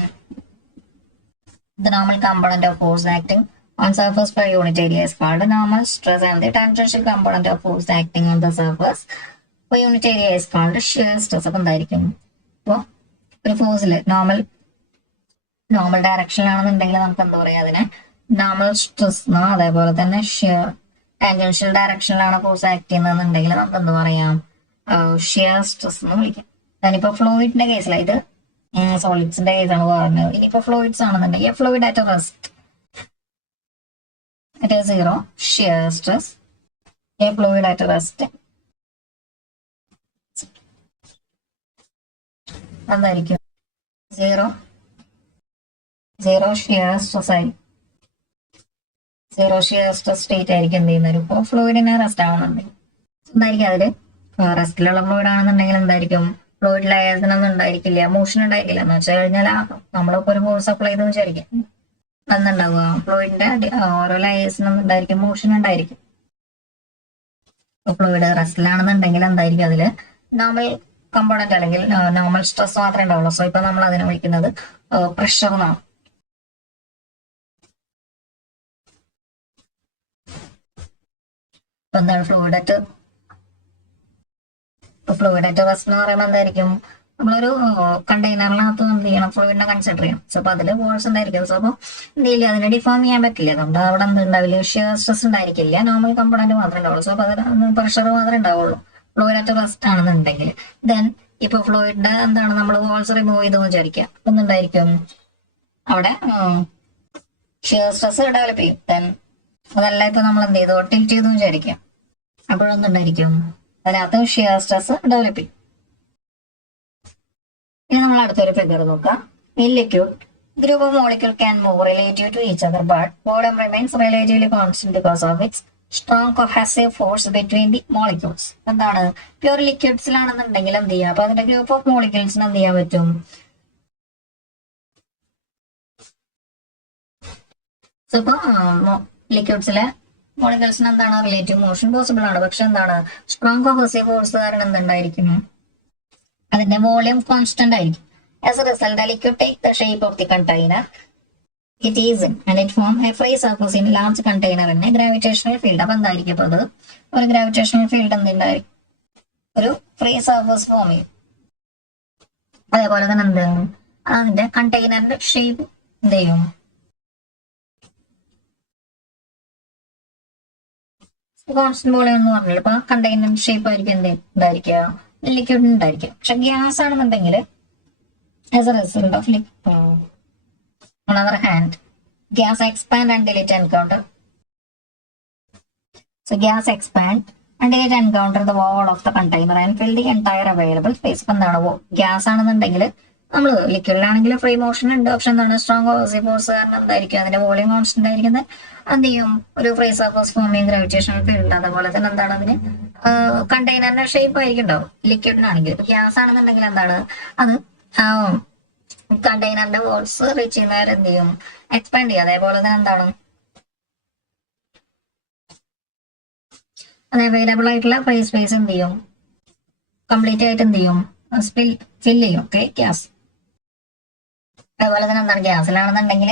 the normal component of force acting on surface per unit area is called normal stress, and the tangential component of force acting on the surface per unit area is called shear stress. അപ്പം എന്തായിരിക്കും? അപ്പോൾ ഒരു ഫോഴ്സിൽ normal ഡയറക്ഷനിലാണെന്നുണ്ടെങ്കിൽ നമുക്ക് എന്താ പറയാ, അതിനെ normal stress എന്നോ, അതേപോലെ തന്നെ ഷിയർ ടാൻജൻഷ്യൽ ഡയറക്ഷനിലാണ് ഫോഴ്സ് ആക്ട് ചെയ്യുന്നതെന്നുണ്ടെങ്കിൽ നമുക്ക് എന്താ പറയാം, ഷിയർ സ്ട്രെസ് എന്ന് വിളിക്കാം. ഞാനിപ്പോ ഫ്ലൂയിഡിന്റെ കേസിലാണ്, ഇത് സോളിഡ്സിന്റെ കേസാണ് പറഞ്ഞത്. ഇനിയിപ്പോ ഫ്ലൂയിഡ്സ് ആണെന്നുണ്ടെങ്കിൽ fluid at rest at 0 shear stress, fluid at rest എന്തായിരിക്കും, 0 ഷിയർ സ്ട്രെസ് ആയിരിക്കും. 0 ഷിയർ സ്ട്രെസ് സ്റ്റേറ്റ് ആയിരിക്കും എന്ത് ചെയ്യുന്നത്, ഇപ്പോൾ ഫ്ലൂയിഡിനെ റെസ്റ്റ് ആവുന്നുണ്ടെങ്കിൽ എന്തായിരിക്കും, അതില് റെസ്റ്റിലുള്ള ഫ്ലൂയിഡ് ആണെന്നുണ്ടെങ്കിൽ എന്തായിരിക്കും, ഫ്ലൂയിഡ് ലെയേഴ്സിനൊന്നും ഉണ്ടായിരിക്കില്ല, മോഷൻ ഉണ്ടായിരിക്കില്ല. എന്ന് വെച്ചാൽ കഴിഞ്ഞാൽ നമ്മളിപ്പോ ഒരു ഫോഴ്സ് അപ്ലൈ ചെയ്തെന്ന് വിചാരിക്കാം, അന്നുണ്ടാവുക ഫ്ലൂയിഡിന്റെ ഓരോ ലെയേഴ്സിനൊന്നും ഉണ്ടായിരിക്കും, മോഷൻ ഉണ്ടായിരിക്കും. ഫ്ലൂയിഡ് റെസ്റ്റിലാണെന്നുണ്ടെങ്കിൽ എന്തായിരിക്കും, അതില് നോർമൽ കമ്പോണന്റ് അല്ലെങ്കിൽ നോർമൽ സ്ട്രെസ് മാത്രമേ ഉണ്ടാവുള്ളൂ. സോ ഇപ്പൊ നമ്മൾ അതിനെ വിളിക്കുന്നത് പ്രഷർ എന്നാണ്. എന്താണ് ഫ്ലൂയിഡ് അറ്റ് റെസ്റ്റ് എന്ന് പറയുമ്പോൾ എന്തായിരിക്കും, നമ്മളൊരു കണ്ടെയ്നറിനകത്ത് എന്ത് ചെയ്യണം, ഫ്ലൂയിഡിനെ കൺസിഡർ ചെയ്യണം. സോ അപ്പൊ അതില് വോൾസ് ഉണ്ടായിരിക്കും. സോ അപ്പൊ എന്ത് ചെയ്യില്ല, അതിനെ ഡിഫോം ചെയ്യാൻ പറ്റില്ല, അതുകൊണ്ട് അവിടെ എന്ത് ഉണ്ടാവില്ല, ഷിയർ സ്ട്രെസ് ഉണ്ടായിരിക്കില്ല, നോർമൽ കമ്പോണന്റ് മാത്രമേ ഉണ്ടാവുള്ളൂ. സോ അപ്പൊ അതിന് പ്രഷർ മാത്രമേ ഉണ്ടാവുള്ളൂ ഫ്ലൂയിഡ് അറ്റ് റെസ്റ്റ് ആണെന്നുണ്ടെങ്കിൽ. ദെൻ ഇപ്പൊ ഫ്ലൂയിഡിന്റെ എന്താണ്, നമ്മൾ വോൾസ് റിമൂവ് ചെയ്തെന്ന് വിചാരിക്കാം, ഒന്നുണ്ടായിരിക്കും അവിടെ ഷിയർ സ്ട്രെസ് ഡെവലപ്പ് ചെയ്യും. ദെൻ അതല്ല ഇപ്പൊ നമ്മൾ എന്ത് ചെയ്തു, ടിൽറ്റ് ചെയ്തെന്ന് വിചാരിക്കാം, അപ്പോഴൊന്നുണ്ടായിരിക്കും അതിനകത്ത് ഷിയർ സ്ട്രെസ് ഡെവലപ്പ് ചെയ്യും. ഇനി നമ്മൾ അടുത്തൊരു ഫിഗർ നോക്കാം. In liquid group of molecule can move relative to each other, but volume remains relatively constant because of its strong cohesive force between the molecules. എന്താണ്, പ്യൂർ ലിക്വിഡ്സിലാണെന്നുണ്ടെങ്കിൽ എന്ത് ചെയ്യാം, അപ്പൊ അതിന്റെ ഗ്രൂപ്പ് ഓഫ് മോളിക്യൂൾസിന് എന്ത് ചെയ്യാൻ പറ്റും, സോ ഇപ്പൊ ലിക്വിഡ്സിലെ മോളിക്യൂൾസിന് എന്താണ്, റിലേറ്റീവ് മോഷൻ പോസിബിൾ ആണ്. പക്ഷെ എന്താണ്, സ്ട്രോങ് കൊഹസീവ് ഫോഴ്സ് കാരണം എന്തുണ്ടായിരിക്കും, അതിന്റെ വോളിയം കോൺസ്റ്റന്റ് ആയിരിക്കും. As A result liquid take the shape of the container it is in and it form A free surface in large container in A gravitational field. അപ്പൊ എന്തായിരിക്കും, അപ്പൊ അത് ഒരു gravitational field എന്തുണ്ടായിരിക്കും, ഒരു free surface form ചെയ്യും. അതേപോലെ തന്നെ എന്ത്, അതിന്റെ കണ്ടെയ്നറിന്റെ ഷേപ്പ് എന്ത് ചെയ്യും, കോൺസ്റ്റന്റ് വോളിയം എന്ന് പറഞ്ഞാൽ ഇപ്പൊ കണ്ടെയ്നർ ഷേപ്പ് ആയിരിക്കും എന്ത് ഉണ്ടായിരിക്കുക, ലിക്വിഡ് ഉണ്ടായിരിക്കും. പക്ഷെ ഗ്യാസ് ആണെന്നുണ്ടെങ്കിൽ as A result of on the other hand, gas expand until it encounter. So gas expand until it encounter the wall of the container and fill the entire available space. ഇപ്പൊ എന്താണ്, gas ആണെന്നുണ്ടെങ്കിൽ നമ്മൾ ലിക്വിഡിലാണെങ്കിൽ free motion ഉണ്ട്, പക്ഷെ എന്താണ്, strong cohesive force കാരണം എന്തായിരിക്കും, അതിന്റെ വോളിയം കോൺസ്റ്റന്റ് ആയിരിക്കുന്നത് എന്ത് ചെയ്യും, ഒരു ഫ്രീ സർഫസ് ഫോം ചെയ്യും ഗ്രാവിറ്റേഷണൽ ഫീൽഡ്. അതുപോലെ തന്നെ എന്താണ്, അതിന് കണ്ടെയ്നറിന്റെ ഷേപ്പ് ആയിരിക്കും ഉണ്ടാവും ലിക്വിഡിനാണെങ്കിൽ. ഗ്യാസ് ആണെന്നുണ്ടെങ്കിൽ എന്താണ്, അത് കണ്ടെയ്നറിന്റെ വോൾസ് റീച്ച് ചെയ്യുന്നവരെ എന്ത് ചെയ്യും, എക്സ്പാൻഡ് ചെയ്യും. അതേപോലെ തന്നെ എന്താണ്, അത് അവൈലബിൾ ആയിട്ടുള്ള ഫ്രീ സ്പേസ് എന്ത് ചെയ്യും, കംപ്ലീറ്റ് ആയിട്ട് എന്ത് ചെയ്യും, ഫിൽ ചെയ്യും. Okay, gas. അതേപോലെ തന്നെ എന്താണ്, ഗ്യാസിലാണെന്നുണ്ടെങ്കിൽ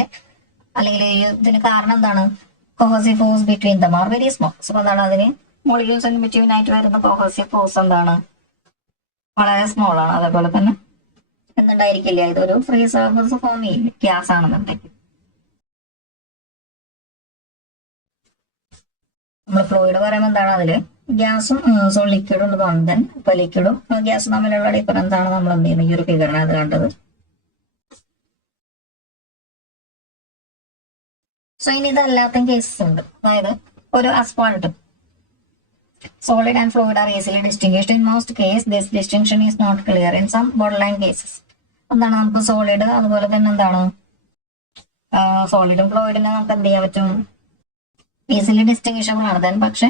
അല്ലെങ്കിൽ ഇതിന് കാരണം എന്താണ്, cohesive force between them are very small. So എന്താണ്, അതിന് മോളിക്യൂൾസിന് ബിറ്റ്വീൻ ആയിട്ട് വരുന്ന കൊഹസീവ് ഫോഴ്സ് എന്താണ്, വളരെ സ്മോൾ ആണ്. അതേപോലെ തന്നെ എന്തുണ്ടായിരിക്കില്ല, ഇതൊരു ഫ്രീ സർഫസ് ഫോം ചെയ്യും ഗ്യാസ് ആണെന്നുണ്ടെങ്കിൽ. നമ്മൾ ഫ്ലൂയിഡ് പറയുമ്പോൾ എന്താണ്, അതില് ഗ്യാസും ലിക്വിഡും ഉണ്ട് തോന്നുന്നത്. ഇപ്പൊ ലിക്വിഡും ഗ്യാസും തമ്മിലുള്ള ഡിഫറൻസ് ആണ് നമ്മൾ എന്ത് ചെയ്യുന്നത്, ഈ ഒരു ഫിഗറിനകത്ത് കണ്ടത്. സോ ഇനി ഇതല്ലാത്ത കേസസ് ഉണ്ട്. അതായത് ഒരു asphalt solid and fluid are easily distinguished. In most cases, this distinction is not clear. In some borderline cases, എന്താണ്, നമുക്ക് സോളിഡ് അതുപോലെ തന്നെ എന്താണ്, സോളിഡും ഫ്ലൂയിഡിനെ നമുക്ക് എന്ത് ചെയ്യാൻ പറ്റും, ഈസിലി ഡിസ്റ്റിങ്വിഷബിൾ ആണ്. ദെൻ പക്ഷെ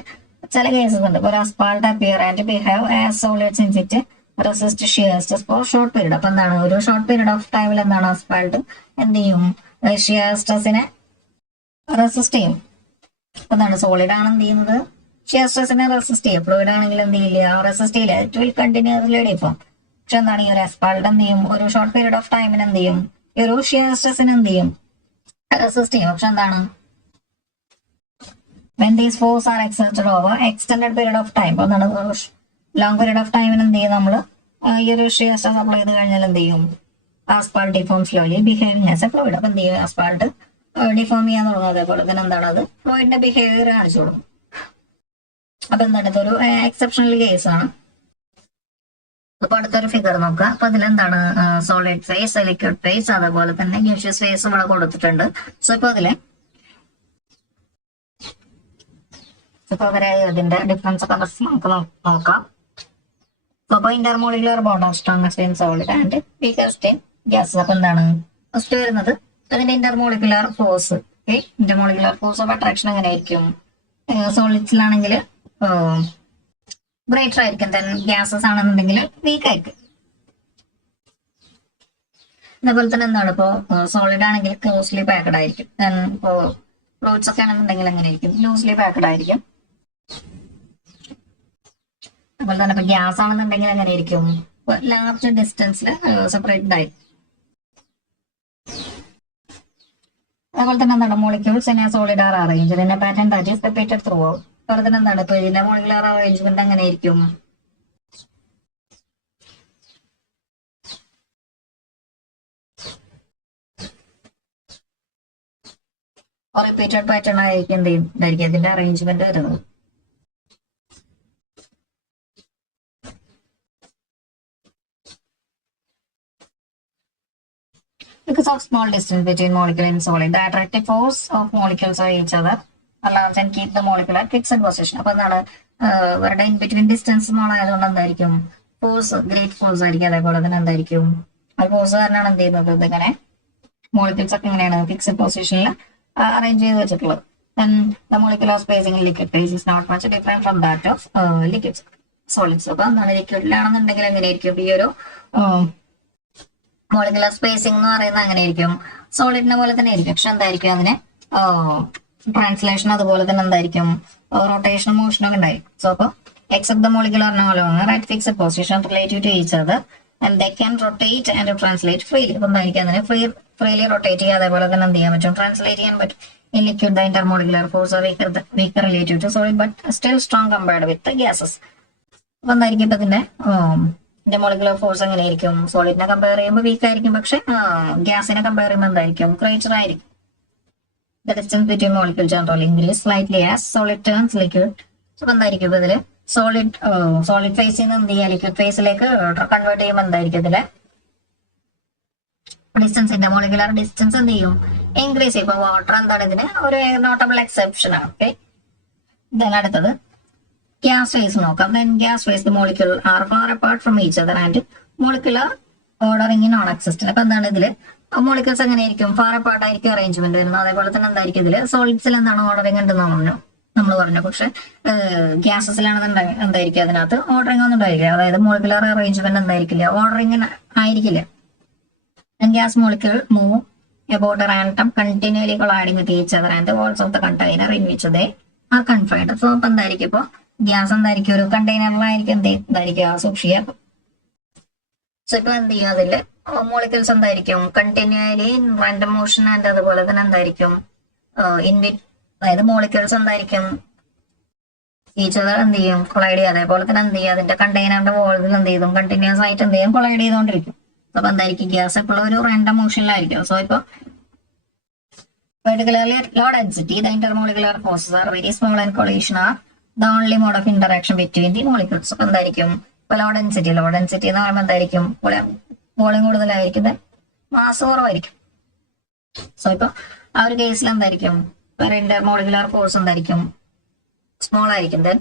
ചില കേസസ് ഉണ്ട്, ഒരു asphalt appear and behave as solid since it resist shear stress for short period. അപ്പൊ എന്താണ്, ഒരു ഷോർട്ട് പീരീഡ് ഓഫ് ടൈമിൽ എന്താണ്, അസ്ഫാൾട്ട് എന്ത് ചെയ്യും, ഷിയർ സ്ട്രെസ്സിനെ റെസിസ്റ്റ് ചെയ്യും. അപ്പൊ എന്താണ്, സോളിഡ് ആണ് എന്ത് ചെയ്യുന്നത്, ഷിയർ സ്ട്രെസ്സിനെ റെസിസ്റ്റ് ചെയ്യും. ഫ്ലൂയിഡ് ആണെങ്കിൽ എന്ത് ചെയ്യില്ല, റെസിസ്റ്റ് ചെയ്യില്ല, ഇറ്റ് വിൽ കണ്ടിന്യൂസ്ലി ഡിഫോം. പക്ഷെ എന്താണ്, ഈ ഒരു അസ്ഫാൾട്ട് എന്ത് ചെയ്യും, ഒരു ഷോർട്ട് പീരീഡ് ഓഫ് ടൈമിന് എന്ത് ചെയ്യും, ഈ ഒരു ഷിയർ സ്ട്രെസ്സിന് എന്ത് ചെയ്യും, റെസിസ്റ്റ് ചെയ്യും. പക്ഷെ എന്താണ്, when these forces are exerted over extended period of time, അപ്പോൾ എന്താണ്, ലോങ് പീരീഡ് ഓഫ് ടൈമിന് എന്ത് ചെയ്യും നമ്മൾ ഈ ഒരു ഷിയർ സ്ട്രെസ് അപ്ലൈ ചെയ്ത് കഴിഞ്ഞാൽ എന്ത് ചെയ്യും, ആസ്പാൾട്ട് deform slowly behaving as A fluid. അപ്പൊ എന്ത് ചെയ്യും, ആസ്പാൾട്ട് ഡിഫോം ചെയ്യാൻ തുടങ്ങും. അതേപോലെ തന്നെ എന്താണ്, അത് ഫ്ലൂയിഡിന്റെ ബിഹേവിയർ കാണിച്ചു കൊടുക്കും. അപ്പൊ എന്താണ്, ഇതൊരു എക്സെപ്ഷണൽ കേസ് ആണ്. അപ്പൊ അടുത്തൊരു ഫിഗർ നോക്കുക. അപ്പൊ അതിലെന്താണ്, സോളിഡ് ഫേസ്, ലിക്വിഡ് ഫേസ്, അതേപോലെ തന്നെ ഗ്യാഷ്യസ് ഫേസ് ഇവിടെ കൊടുത്തിട്ടുണ്ട്. സോ ഇപ്പൊ അവരെ ഇതിന്റെ ഡിഫറൻസ് ഒക്കെ നമുക്ക് നോക്കാം. അപ്പൊ intermolecular bond of strongest in solid and weakest in gases. അപ്പൊ എന്താണ് ഫസ്റ്റ് വരുന്നത്, അതിന്റെ intermolecular force. Intermolecular force of attraction എങ്ങനെ ആയിരിക്കും, സോളിഡ്സിലാണെങ്കിൽ ഗ്രേറ്റർ ആയിരിക്കും, ദെൻ ഗ്യാസസ് ആണെന്നുണ്ടെങ്കിൽ വീക്ക് ആയിരിക്കും. അതേപോലെ തന്നെ എന്താണ്, ഇപ്പോ സോളിഡ് ആണെങ്കിൽ ക്ലോസ്ലി പാക്ഡ് ആയിരിക്കും, ദെൻ ഇപ്പോ ഫ്ലൂയിഡ്സ് ഒക്കെ ആണെന്നുണ്ടെങ്കിൽ എങ്ങനെ ആയിരിക്കും, ലൂസ്ലി പാക്ഡ് ആയിരിക്കും. അതുപോലെ തന്നെ ഇപ്പൊ ഗ്യാസ് ആണെന്നുണ്ടെങ്കിൽ എങ്ങനെ ആയിരിക്കും, ലാർജ് ഡിസ്റ്റൻസിൽ സെപ്പറേറ്റഡ് ആയിരിക്കും. അതുപോലെ തന്നെ എന്താണ്, molecules in A solid R arranged in A pattern that is repeated through out. അതുപോലെ തന്നെ എന്താണ്, ഇപ്പൊ ഇതിന്റെ മോളിക്കുലർ അറേഞ്ച്മെന്റ് എങ്ങനെ ആയിരിക്കും, റിപ്പീറ്റഡ് പാറ്റേൺ ആയിരിക്കും എന്തായിരിക്കും ഇതിന്റെ അറേഞ്ച്മെന്റ് വരുന്നത്. Because of small distance between molecule and solid, the attractive force of molecules of each other allows and keep the molecule at fixed position. അപ്പൊ എന്താണ്, ഇവരുടെ ഇൻ ബിറ്റ്വീൻ ഡിസ്റ്റൻസ് സ്മോൾ ആയതുകൊണ്ട് എന്തായിരിക്കും, force great force ആയിരിക്കും. അതേപോലെ തന്നെ എന്തായിരിക്കും, ആ ഫോഴ്സ് കാരണമാണ് എന്ത് ചെയ്യുന്നത്, ഇതിങ്ങനെ മോളിക്യൂൾസ് ഒക്കെ എങ്ങനെയാണ് ഫിക്സഡ് പൊസിഷനിൽ അറേഞ്ച് ചെയ്ത് വെച്ചിട്ടുള്ളത്. Then the molecular spacing in liquid phase is not much different from that of liquid solids. അപ്പൊ എന്താണ്, ലിക്വിഡിലാണെന്നുണ്ടെങ്കിൽ എങ്ങനെയായിരിക്കും ഈ ഒരു മോളിക്കുലർ സ്പേസിംഗ് എന്ന് പറയുന്നത് അങ്ങനെയായിരിക്കും, സോളിഡിനെ പോലെ തന്നെ ആയിരിക്കും. പക്ഷെ എന്തായിരിക്കും, അതിന് ട്രാൻസ്ലേഷൻ അതുപോലെ തന്നെ എന്തായിരിക്കും, റൊട്ടേഷൻ മോഷനും ഒക്കെ ഉണ്ടായിരിക്കും. സോ അപ്പൊ except the molecular no longer at fixed position relative to each other and they can rotate and translate freely. അപ്പൊ എന്തായിരിക്കും, അതിന് ഫ്രീലി റൊട്ടേറ്റ് ചെയ്യുക, അതേപോലെ തന്നെ എന്ത് ചെയ്യാൻ പറ്റും, ട്രാൻസ്ലേറ്റ് ചെയ്യാൻ പറ്റും. In liquid, the intermolecular force are weaker relative to solid, but still strong compared with the gases. അപ്പൊ എന്തായിരിക്കും ഇപ്പൊ ഇതിന്റെ മോളിക്കുലർ ഫോഴ്സ് എങ്ങനെയായിരിക്കും, സോളിഡിനെ കമ്പയർ ചെയ്യുമ്പോൾ വീക്ക് ആയിരിക്കും, പക്ഷെ ഗ്യാസിനെ കമ്പയർ ചെയ്യുമ്പോൾ എന്തായിരിക്കും, ഗ്രേറ്റർ ആയിരിക്കും. The distance between molecules generally increase slightly as solid turns liquid. അപ്പൊ എന്തായിരിക്കും ഇപ്പൊ ഇതില് സോളിഡ് ഫേസിൽ നിന്ന് എന്ത് ചെയ്യുക, ലിക്വിഡ് ഫേസിലേക്ക് കൺവേർട്ട് ചെയ്യുമ്പോൾ എന്തായിരിക്കും ഇതിലെ ഡിസ്റ്റൻസിന്റെ മോളിക്കുലർ ഡിസ്റ്റൻസ് എന്ത് ചെയ്യും, ഇൻക്രീസ് ചെയ്യും. ഇപ്പൊ വാട്ടർ എന്താണ് ഇതിന് ഒരു നോട്ടബിൾ എക്സെപ്ഷൻ ആണ്. ഓക്കെ, ദെൻ അടുത്തത് ഗ്യാസ് ഫേസ് നോക്കാം. Then gas phase the molecule are far apart from each other and molecular ordering non existent. അപ്പൊ എന്താണ് ഇതില് മോളിക്യൂൾസ് എങ്ങനെയായിരിക്കും, ഫാർ അപ്പാർട്ട് ആയിരിക്കും അറേഞ്ച്മെന്റ് വരുന്നത്. അതേപോലെ തന്നെ എന്തായിരിക്കും ഇതില് സോളിഡ്സിൽ എന്താണ് ഓർഡറിംഗ് ഉണ്ടെന്ന് നമ്മൾ പറഞ്ഞു. പക്ഷെ ഗ്യാസസിലാണെന്നുണ്ടെങ്കിൽ എന്തായിരിക്കും, അതിനകത്ത് ഓർഡറിംഗ് ഒന്നും ഉണ്ടായിരിക്കില്ല. അതായത് മോളിക്കുലർ അറേഞ്ച്മെന്റ് എന്തായിരിക്കില്ല, ഓർഡറിംഗ് ആയിരിക്കില്ല. And gas molecule move about a random continually colliding with each other and the walls of the container in which they are confined. So അപ്പൊ എന്തായിരിക്കും, ഇപ്പൊ ഗ്യാസ് എന്തായിരിക്കും ഒരു കണ്ടെയ്നറിലായിരിക്കും എന്തായിരിക്കും സൂക്ഷിക്കുക. സോ ഇപ്പൊ എന്ത് ചെയ്യും, അതില് മോളിക്യൂൾസ് എന്തായിരിക്കും continually in random motion and അതുപോലെ തന്നെ എന്തായിരിക്കും അതായത് മോളിക്യൂൾസ് എന്തായിരിക്കും ഈച്ച് അതർ എന്ത് ചെയ്യും, കൊളൈഡ് ചെയ്യുക. അതേപോലെ തന്നെ എന്ത് ചെയ്യും, അതിന്റെ കണ്ടെയ്നറിന്റെ വോളിൽ എന്ത് ചെയ്തും കണ്ടിന്യൂസ് ആയിട്ട് എന്ത് ചെയ്യും, കൊളൈഡ് ചെയ്തുകൊണ്ടിരിക്കും. അപ്പൊ എന്തായിരിക്കും, ഗ്യാസ് എപ്പോഴും ഒരു റാൻഡം മോഷനിലായിരിക്കും. സോ ഇപ്പൊ particularly at low density, the intermolecular forces are very small and collision are the only mode of interaction between the molecules. അപ്പൊ എന്തായിരിക്കും, ഇപ്പൊ ലോ ഡെൻസിറ്റി എന്ന് പറയുമ്പോൾ എന്തായിരിക്കും, വോളിയം കൂടുതലായിരിക്കും, മാസ് കുറവായിരിക്കും. സോ ഇപ്പൊ ആ ഒരു കേസിൽ എന്തായിരിക്കും, ഇന്റർമോളിക്കുലർ ഫോഴ്സ് എന്തായിരിക്കും, സ്മോൾ ആയിരിക്കും. ദെൻ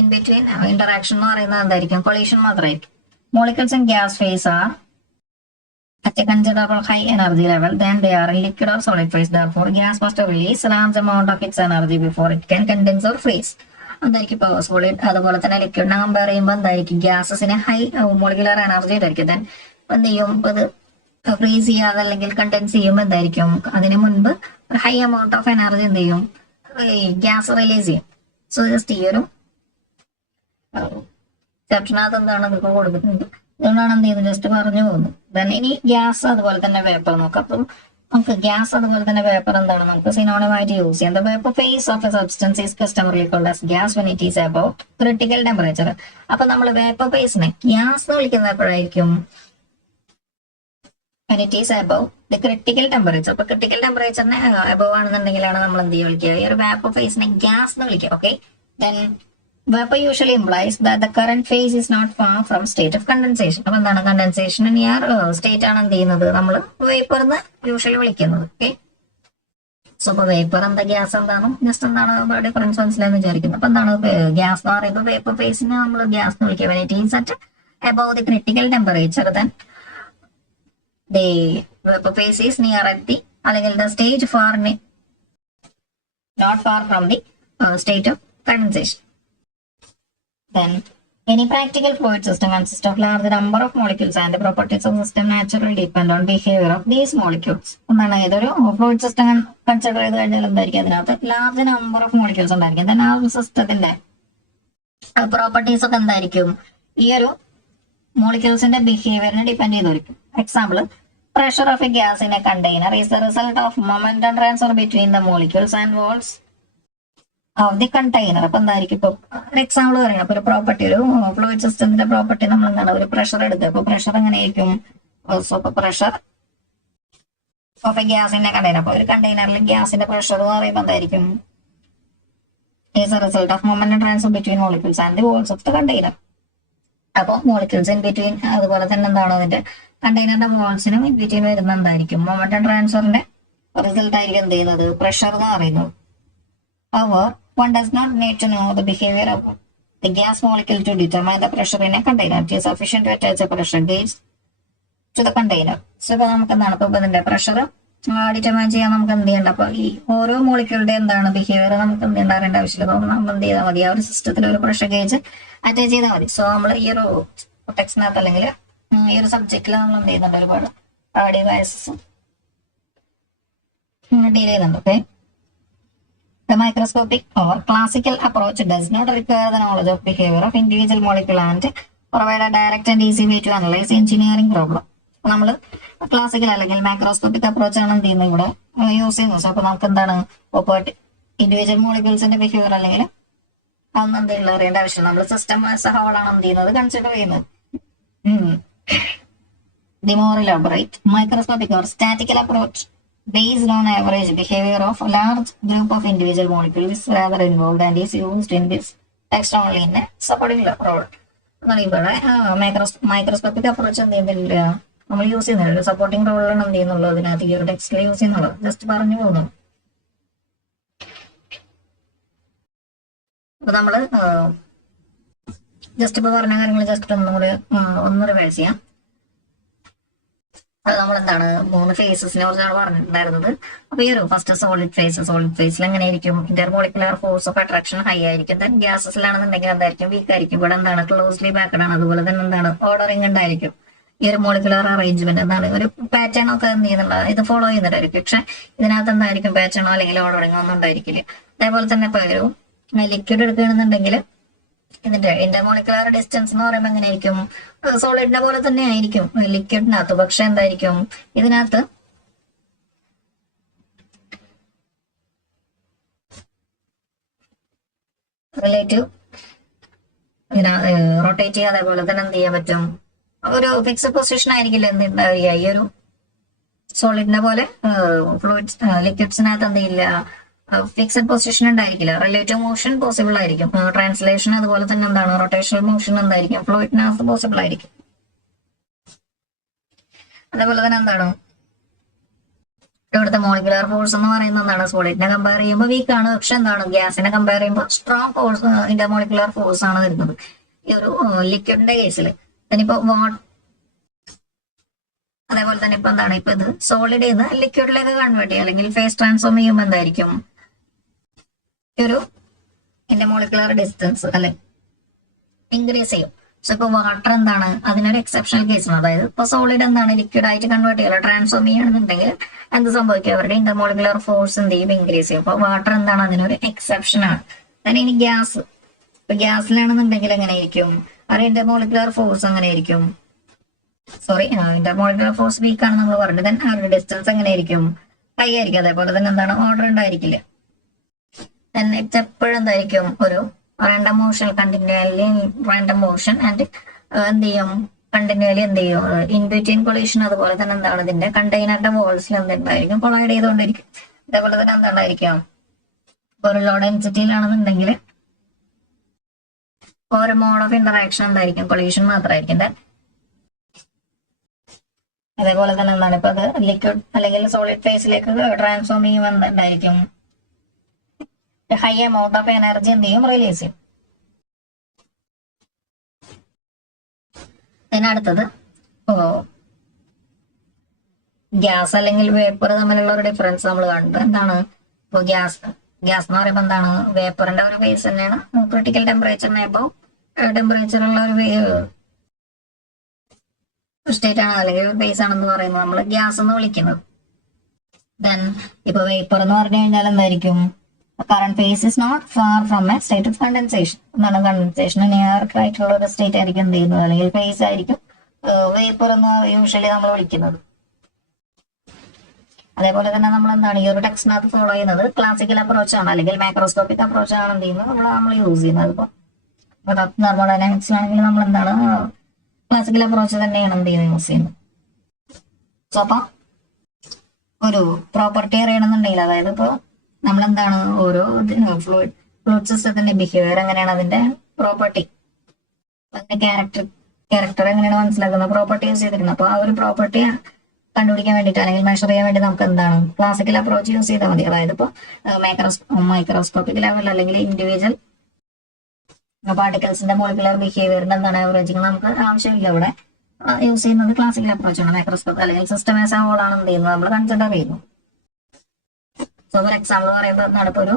ഇൻ ബിറ്റ്വീൻ ഇന്ററാക്ഷൻ എന്ന് പറയുന്നത് എന്തായിരിക്കും, കൊളീഷൻ മാത്രമായിരിക്കും. Molecules in gas phase are at a considerable high energy level, then they are in liquid or solid phase. Therefore, gas must release a large amount of its energy before it can condense or freeze. എന്തായിരിക്കും ഇപ്പൊ solid അതുപോലെ തന്നെ ലിക്വിഡിനെ compare ചെയ്യുമ്പോൾ എന്തായിരിക്കും, ഗ്യാസസിന് high molecular energy ആയിരിക്കും. Then എന്ത് ചെയ്യും, ഇത് ഫ്രീസ് ചെയ്യാതെ അല്ലെങ്കിൽ കണ്ടൻസ് ചെയ്യുമ്പോൾ എന്തായിരിക്കും, അതിന് മുൻപ് ഹൈ എമൗണ്ട് ഓഫ് എനർജി എന്ത് ചെയ്യും, ഗ്യാസ് റിലീസ് ചെയ്യും. സോ ജസ്റ്റ് ഈ ഒരു ചാപ്റ്ററിനകത്ത് എന്താണ് നിങ്ങൾക്ക് കൊടുക്കുന്നത്, ഇതുകൊണ്ടാണ് എന്ത് ചെയ്യുന്നത്, ജസ്റ്റ് പറഞ്ഞു പോകുന്നത്. ദെൻ ഇനി ഗ്യാസ് അതുപോലെ തന്നെ വേപ്പർ നോക്കാം. അപ്പം നമുക്ക് ഗ്യാസ് അതുപോലെ തന്നെ വേപ്പർ എന്താണ് നമുക്ക് സിനോണിമായിട്ട് യൂസ് ചെയ്യാം. The vapour phase of a substance is customarily called as gas when it is about critical temperature. അപ്പൊ നമ്മൾ വേപ്പർ ഫേസിനെ ഗ്യാസ് എന്ന് വിളിക്കുന്നത് എപ്പോഴായിരിക്കും, when it is above the critical temperature. അപ്പൊ ക്രിട്ടിക്കൽ ടെമ്പറേച്ചറിനെ അബവ് ആണെന്നുണ്ടെങ്കിലാണ് നമ്മൾ എന്ത് വിളിക്കുക, ഈ ഒരു വേപ്പർ ഫേസിനെ ഗ്യാസ് എന്ന് വിളിക്കുക. Okay, then vapour usually implies that the current phase is not far from state of condensation. അപ്പൊ എന്താണ് കണ്ടൻസേഷൻ നിയർ സ്റ്റേറ്റ് ആണ് എന്ത് ചെയ്യുന്നത് നമ്മൾ വേപ്പർ എന്ന് യൂഷ്വലി വിളിക്കുന്നത്. ഓക്കെ, സോ അപ്പൊ വേപ്പർ എന്താ ഗ്യാസ് എന്താണോ ജസ്റ്റ് എന്താണ് ഡിഫറൻസ് മനസ്സിലായെന്ന് വിചാരിക്കുന്നത്. അപ്പൊ എന്താണ് ഗ്യാസ് എന്ന് പറയുമ്പോൾ വേപ്പർ ഫേസിനെ നമ്മൾ ഗ്യാസ് എന്ന് വിളിക്കുക. when it is at above the critical temperature then the vapor phase is near at the അല്ലെങ്കിൽ the stage far not far from the state of condensation. Then any practical fluid system consists of large number of molecules and the properties of the system naturally depend on behavior of these molecules. എന്താണ് ഏതൊരു fluid system consider ചെയ്ത് കഴിഞ്ഞാൽ എന്തായിരിക്കും, അതിനകത്ത് large number of molecules ഉണ്ടായിരിക്കും. Then ആ സിസ്റ്റത്തിന്റെ properties ഒക്കെ എന്തായിരിക്കും, ഈ ഒരു മോളിക്യൂൾസിന്റെ ബിഹേവിയറിനെ ഡിപ്പെൻഡ് ചെയ്തിരിക്കും. Example, pressure of a gas in a container is the result of momentum transfer between the molecules and walls of the container. അപ്പൊ എന്തായിരിക്കും, ഇപ്പൊ ഒരു എക്സാമ്പിൾ പറയണം. അപ്പൊ ഒരു പ്രോപ്പർട്ടി, ഒരു ഫ്ലൂയിഡ് സിസ്റ്റത്തിന്റെ പ്രോപ്പർട്ടി നമ്മൾ എന്താണ് ഒരു പ്രഷർ എടുക്കുക. അപ്പൊ പ്രഷർ എങ്ങനെയായിരിക്കും, പ്രഷർ ഓഫ് എ ഗ്യാസിന്റെ കണ്ടെയ്നർ. അപ്പൊ ഒരു കണ്ടെയ്നറിൽ ഗ്യാസിന്റെ പ്രഷർ എന്ന് പറയുമ്പോൾ എന്തായിരിക്കും, is a result of momentum transfer between molecules and the walls of the container. അപ്പൊ മോളിക്യൂൾസ് ഇൻ ബിറ്റ്വീൻ, അതുപോലെ തന്നെ എന്താണ് അതിന്റെ കണ്ടെയ്നറിന്റെ വോൾസിനും ഇൻ ബിറ്റ്വീൻ വരുന്ന എന്തായിരിക്കും മൊമെന്റം ട്രാൻസ്ഫറിന്റെ റിസൾട്ട് ആയിരിക്കും എന്ത് ചെയ്യുന്നത് പ്രഷർ എന്ന് പറയുന്നത്. However, one does not need to know the behavior of the gas molecule to determine the pressure in a container. It is sufficient to attach a pressure gauge to the container. So ഇപ്പൊ നമുക്ക് എന്താണ് ഇപ്പൊ ഇതിന്റെ pressure determine ചെയ്യാൻ നമുക്ക് എന്ത് ചെയ്യണ്ട. അപ്പൊ ഈ ഓരോ മോളിക്യൂളുടെ എന്താണ് ബിഹേവിയർ നമുക്ക് എന്ത് ചെയ്യേണ്ട ആവശ്യമില്ല. അപ്പൊ നമ്മൾ എന്ത് ചെയ്താൽ മതി, ആ ഒരു സിസ്റ്റത്തിൽ ഒരു പ്രഷർ ഗേജ് അറ്റാച്ച് ചെയ്താൽ മതി. സോ നമ്മൾ ഈ ഒരു ടെക്സ്റ്റിനകത്ത് അല്ലെങ്കിൽ ഈ ഒരു സബ്ജക്റ്റിൽ നമ്മൾ എന്ത് ചെയ്യുന്നുണ്ട്, ഒരുപാട് ഡിവൈസസ് ഡീൽ ചെയ്യുന്നുണ്ട്. Okay, the microscopic or classical approach does not require the knowledge of behavior of individual molecule and provide a direct and easy way to analyze engineering problem. നമ്മൾ ക്ലാസിക്കൽ അല്ലെങ്കിൽ മൈക്രോസ്കോപ്പിക് അപ്രോച്ച് ആണ് എന്ത് ചെയ്യുന്നത് ഇവിടെ use ചെയ്യുന്നത്. അപ്പൊ നമുക്ക് എന്താണ് ഇൻഡിവിജ്വൽ മോളിക്യൂൾസിന്റെ ബിഹേവിയർ അല്ലെങ്കിൽ അതൊന്നും എന്തെങ്കിലും അറിയേണ്ട ആവശ്യമില്ല. നമ്മൾ സിസ്റ്റം ആസ് എ ഹോൾ ആണ് എന്ത് ചെയ്യുന്നത് കൺസിഡർ ചെയ്യുന്നത്. The more elaborate microscopic or statical approach based on average behavior of a large group of individual molecules is rather involved and is used in this text only in a supporting role. ഇവിടെ microscopic approach എന്ത് ചെയ്യുന്നില്ല, നമ്മൾ use ചെയ്യുന്നില്ല, supporting റോളിലാണ് എന്ത് ചെയ്യുന്നുള്ളൂ അതിനകത്ത് ഈ ഒരു ടെക്സ്റ്റിൽ യൂസ് ചെയ്യുന്നുള്ളൂ. ജസ്റ്റ് പറഞ്ഞു പോകുന്നു. അപ്പൊ നമ്മള് ജസ്റ്റ് ഇപ്പൊ പറഞ്ഞ കാര്യങ്ങൾ ജസ്റ്റ് ഒന്ന് റിവൈസ് ചെയ്യാം. അത് നമ്മൾ എന്താണ് 3 ഫേസസിനെ കുറിച്ചാണ് പറഞ്ഞിട്ടുണ്ടായിരുന്നത്. അപ്പൊ ഈ ഒരു ഫസ്റ്റ് സോളിഡ് ഫേസിൽ എങ്ങനെയായിരിക്കും, intermolecular force of attraction high ആയിരിക്കും. ദെൻ ഗ്യാസസിലാണെന്നുണ്ടെങ്കിൽ എന്തായിരിക്കും, വീക്ക് ആയിരിക്കും. ഇവിടെ എന്താണ് ക്ലോസ്ലി പാക്ഡ് ആണ്. അതുപോലെ തന്നെ എന്താണ് ഓർഡറിംഗ് ഉണ്ടായിരിക്കും. ഈ ഒരു മോളിക്കുലർ അറേഞ്ച്മെന്റ് എന്താണ് ഒരു പാറ്റേൺ ഒക്കെ എന്ത് ചെയ്യുന്നുള്ളത് ഇത് ഫോളോ ചെയ്യുന്നുണ്ടായിരിക്കും. പക്ഷെ ഇതിനകത്ത് എന്തായിരിക്കും പാറ്റേണോ അല്ലെങ്കിൽ ഓർഡറിംഗോ ഒന്നും ഉണ്ടായിരിക്കില്ല. അതേപോലെ തന്നെ ഇപ്പൊ ഒരു ലിക്വിഡ് എടുക്കുകയാണെന്നുണ്ടെങ്കിൽ ഇതിന്റെ ഇന്റർമോളിക്കുലർ ഡിസ്റ്റൻസ് എന്ന് പറയുമ്പോൾ എങ്ങനെയായിരിക്കും, സോളിഡിനെ പോലെ തന്നെ ആയിരിക്കും ലിക്വിഡിനകത്ത്. പക്ഷെ എന്തായിരിക്കും ഇതിനകത്ത് റിലേറ്റീവ് റൊട്ടേറ്റ് ചെയ്യുക. അതേപോലെ തന്നെ എന്ത് ചെയ്യാൻ പറ്റും, ഒരു ഫിക്സ്ഡ് പൊസിഷൻ ആയിരിക്കില്ല എന്തുണ്ടാവുക. ഈ ഒരു സോളിഡിനെ പോലെ ഫ്ലൂയിഡ്സ് ലിക്വിഡ്സിനകത്ത് എന്ത് ചെയ്യില്ല, ഫിക്സഡ് പൊസിഷൻ ഉണ്ടായിരിക്കില്ല. റിലേറ്റീവ് മോഷൻ പോസിബിൾ ആയിരിക്കും. ട്രാൻസ്ലേഷൻ അതുപോലെ തന്നെ എന്താണ് റൊട്ടേഷണൽ മോഷൻ എന്തായിരിക്കും ഫ്ലൂയിഡിനകത്ത് പോസിബിൾ ആയിരിക്കും. അതേപോലെ തന്നെ എന്താണ് ഇവിടുത്തെ മോളിക്കുലർ ഫോഴ്സ് എന്ന് പറയുന്നത് എന്താണ് സോളിഡിനെ കമ്പയർ ചെയ്യുമ്പോൾ വീക്ക് ആണ്. പക്ഷെ എന്താണ് ഗ്യാസിനെ കമ്പയർ ചെയ്യുമ്പോൾ സ്ട്രോങ് ഫോഴ്സ് ഇന്റർമോളിക്കുലർ ഫോഴ്സ് ആണ് വരുന്നത് ഈ ഒരു ലിക്വിഡിന്റെ കേസിൽ. ഇനിയിപ്പോ അതേപോലെ തന്നെ ഇപ്പൊ എന്താണ് ഇപ്പൊ ഇത് സോളിഡിൽ നിന്ന് ലിക്വിഡിലേക്ക് കൺവേർട്ട് ചെയ്യുക അല്ലെങ്കിൽ ഫേസ് ട്രാൻസ്ഫോം ചെയ്യുമ്പോൾ എന്തായിരിക്കും ഒരു ഇന്റർമോളിക്കുലർ ഡിസ്റ്റൻസ് അല്ലെ ഇൻക്രീസ് ചെയ്യും. സോ ഇപ്പൊ വാട്ടർ എന്താണ് അതിനൊരു എക്സെപ്ഷണൽ കേസാണ്. അതായത് ഇപ്പൊ സോളിഡ് എന്താണ് ലിക്വിഡ് ആയിട്ട് കൺവേർട്ട് ചെയ്യുക ട്രാൻസ്ഫോം ചെയ്യുകയാണെന്നുണ്ടെങ്കിൽ എന്ത് സംഭവിക്കും, അവരുടെ ഇന്റർമോളിക്കുലർ ഫോഴ്സ് എന്ത് ചെയ്യും ഇൻക്രീസ് ചെയ്യും. അപ്പൊ വാട്ടർ എന്താണ് അതിനൊരു എക്സെപ്ഷൻ ആണ്. then ഇനി ഗ്യാസ്, ഇപ്പൊ ഗ്യാസിലാണെന്നുണ്ടെങ്കിൽ എങ്ങനെയായിരിക്കും അവരുടെ ഇന്റർമോളിക്കുലർ ഫോഴ്സ് എങ്ങനെയായിരിക്കും സോറി, ഇന്റർമോളിക്കുലർ ഫോഴ്സ് വീക്ക് ആണ് നമ്മൾ പറഞ്ഞത്. ദെൻ അവരുടെ ഡിസ്റ്റൻസ് എങ്ങനെയായിരിക്കും? ഹൈ ആയിരിക്കും. അതേപോലെ തന്നെ എന്താണ്, ഓർഡർ ഉണ്ടായിരിക്കില്ല. ദെൻ ഇറ്റ് എപ്പോഴും എന്തായിരിക്കും, ഒരു random motion, continually random motion and എന്ത് ചെയ്യും, കണ്ടിന്യൂലി എന്ത് ചെയ്യും, ഇൻ ബിറ്റ്വീൻ കൊളീഷൻ. അതുപോലെ തന്നെ എന്താണ്, ഇതിന്റെ കണ്ടെയ്നറിന്റെ വോൾസിൽ എന്തുണ്ടായിരിക്കും, കൊളൈഡ് ചെയ്തുകൊണ്ടിരിക്കും. അതേപോലെ തന്നെ എന്തുണ്ടായിരിക്കും, ഒരു ലോ ഡെൻസിറ്റിയിലാണെന്നുണ്ടെങ്കിൽ ഓരോ മോഡ് ഓഫ് ഇന്ററാക്ഷൻ എന്തായിരിക്കും, കൊളീഷൻ മാത്രമായിരിക്കും. അതേപോലെ തന്നെ എന്താണ്, ഇപ്പൊ അത് ലിക്വിഡ് അല്ലെങ്കിൽ സോളിഡ് ഫേസിലേക്ക് ട്രാൻസ്ഫോം ചെയ്യുമ്പോൾ എന്തായിരിക്കും, ഹൈ എമൗണ്ട് ഓഫ് എനർജി എന്ത് ചെയ്യും, റിലീസ് ചെയ്യും. അടുത്തത് ഗ്യാസ് അല്ലെങ്കിൽ വേപ്പർ തമ്മിലുള്ള ഒരു ഡിഫറൻസ് നമ്മൾ കണ്ടത് എന്താണ്. ഇപ്പോൾ ഗ്യാസ് എന്ന് പറയുമ്പോൾ എന്താണ്, വേപ്പറിന്റെ ഒരു ഫേസ് തന്നെയാണ് ക്രിട്ടിക്കൽ ടെമ്പറേച്ചറിനെ ഇപ്പോൾ ടെമ്പറേച്ചറുള്ള ഒരു സ്റ്റേറ്റ് ആണ് അല്ലെങ്കിൽ ഫേസ് ആണെന്ന് പറയുന്നത് നമ്മൾ ഗ്യാസ് എന്ന് വിളിക്കുന്നത്. ദെൻ ഇപ്പൊ വേപ്പർ എന്ന് പറഞ്ഞു കഴിഞ്ഞാൽ എന്തായിരിക്കും, current phase is not far from a state of condensation. എന്താണ്, കണ്ടൻസേഷൻ നിയർ ആയിട്ടുള്ള ഒരു സ്റ്റേറ്റ് ആയിരിക്കും എന്ത് ചെയ്യുന്നത്, അല്ലെങ്കിൽ ഫേസ് ആയിരിക്കും വേപ്പർ എന്ന് യൂഷ്വലി നമ്മൾ വിളിക്കുന്നത്. അതേപോലെ തന്നെ നമ്മൾ എന്താണ് ഈ ഒരു ടെക്സ്റ്റിനകത്ത് ഫോളോ ചെയ്യുന്നത് ക്ലാസിക്കൽ അപ്രോച്ച് ആണ്, അല്ലെങ്കിൽ മാക്രോസ്കോപ്പിക് അപ്രോച്ച് ആണ് എന്ത് ചെയ്യുന്നത് നമ്മൾ യൂസ് ചെയ്യുന്നത്. ഇപ്പോൾ തെർമോഡൈനാമിക്സിലാണെങ്കിൽ നമ്മൾ എന്താണ് ക്ലാസിക്കൽ അപ്രോച്ച് തന്നെയാണ് എന്ത് ചെയ്യുന്നത് യൂസ് ചെയ്യുന്നത്. സോ അപ്പൊ ഒരു പ്രോപ്പർട്ടി അറിയണമെന്നുണ്ടെങ്കിൽ, അതായത് ഇപ്പോൾ നമ്മളെന്താണ് ഓരോ ഫ്ലൂയിഡ് സിസ്റ്റത്തിന്റെ ബിഹേവിയർ എങ്ങനെയാണ്, അതിന്റെ പ്രോപ്പർട്ടി, അതിന്റെ ക്യാരക്ടർ എങ്ങനെയാണ് മനസ്സിലാക്കുന്നത്, പ്രോപ്പർട്ടി യൂസ് ചെയ്തിരിക്കുന്നത്. അപ്പൊ ആ ഒരു പ്രോപ്പർട്ടി കണ്ടുപിടിക്കാൻ വേണ്ടിയിട്ട് അല്ലെങ്കിൽ മെഷർ ചെയ്യാൻ വേണ്ടി നമുക്ക് എന്താണ് ക്ലാസിക്കൽ അപ്രോച്ച് യൂസ് ചെയ്താൽ മതി. അതായത് ഇപ്പോൾ മൈക്രോസ്കോപ്പിക് ലെവൽ അല്ലെങ്കിൽ ഇൻഡിവിജ്വൽ പാർട്ടിക്കിൾസിന്റെ മോളിക്കുലർ ബിഹേവിയറിന്റെ എന്താണ് ആവറേജിങ് നമുക്ക് ആവശ്യമില്ല. ഇവിടെ യൂസ് ചെയ്യുന്നത് ക്ലാസിക്കൽ അപ്രോച്ച് ആണ്. മൈക്രോസ്കോപ്പ് അല്ലെങ്കിൽ സിസ്റ്റം ആസ് എ ഹോൾ ആണ് എന്ത് ചെയ്യുന്നത് നമ്മൾ കൺസിഡർ ചെയ്യുന്നു. സോ ഫോർ എക്സാമ്പിൾ പറയുമ്പോൾ എന്താണ്, ഇപ്പോൾ ഒരു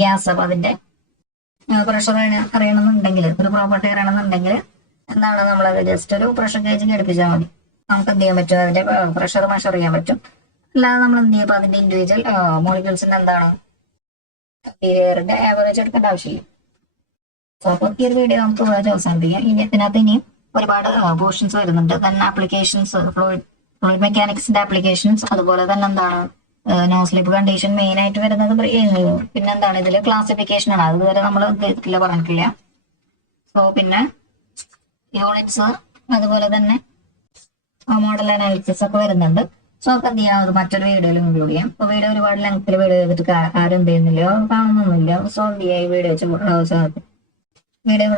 ഗ്യാസ്, അപ്പൊ അതിന്റെ പ്രഷർ അറിയണമെന്നുണ്ടെങ്കിൽ, ഒരു പ്രോപ്പർട്ടി അറിയണമെന്നുണ്ടെങ്കിൽ എന്താണ്, നമ്മളത് ജസ്റ്റ് ഒരു പ്രഷർ ഗേജ് ഘടിപ്പിച്ചാൽ മതി. നമുക്ക് എന്ത് ചെയ്യാൻ പറ്റും, അതിന്റെ പ്രഷർ മെഷർ ചെയ്യാൻ പറ്റും. അല്ലാതെ നമ്മൾ എന്ത് ചെയ്യും, അതിന്റെ ഇൻഡിവിജ്വൽ മോളിക്യൂൾസിന്റെ എന്താണ് ബിഹേവിയറിന്റെ ആവറേജ് എടുക്കേണ്ട ആവശ്യമില്ല. സോ അപ്പോൾ ഈ ഒരു വീഡിയോ നമുക്ക് അവസാനിപ്പിക്കാം. ഇതിനകത്ത് ഇനിയും ഒരുപാട് പോർഷൻസ് വരുന്നുണ്ട്. തന്നെ ആപ്ലിക്കേഷൻസ്, ഫ്ലൂയിഡ് മെക്കാനിക്സിന്റെ ആപ്ലിക്കേഷൻസ്, അതുപോലെ തന്നെ എന്താണ് നോ സ്ലിപ്പ് കണ്ടീഷൻ മെയിൻ ആയിട്ട് വരുന്നത്. പിന്നെ എന്താണ് ഇതിൽ ക്ലാസിഫിക്കേഷൻ ആണ്, അതുവരെ നമ്മൾ ചെയ്തിട്ടില്ല, പറഞ്ഞിട്ടില്ല. സോ പിന്നെ യൂണിറ്റ്സ്, അതുപോലെ തന്നെ മോഡൽ അനാലിസിസ് ഒക്കെ വരുന്നുണ്ട്. സോ ഒക്കെ എന്ത് ചെയ്യാം, അത് മറ്റൊരു വീഡിയോയിൽ ഇൻക്ലൂഡ് ചെയ്യാം. അപ്പോൾ വീഡിയോ ഒരുപാട് ലെങ്ത്തിൽ വീഡിയോ ചെയ്തിട്ട് ആരും എന്ത് ചെയ്യുന്നില്ല, കാണുന്നൊന്നുമില്ല. സോ എന്ത് ചെയ്യാം, ഈ വീഡിയോ ഇവിടെ വെച്ച് അവസാനിപ്പിക്കണം. വീഡിയോ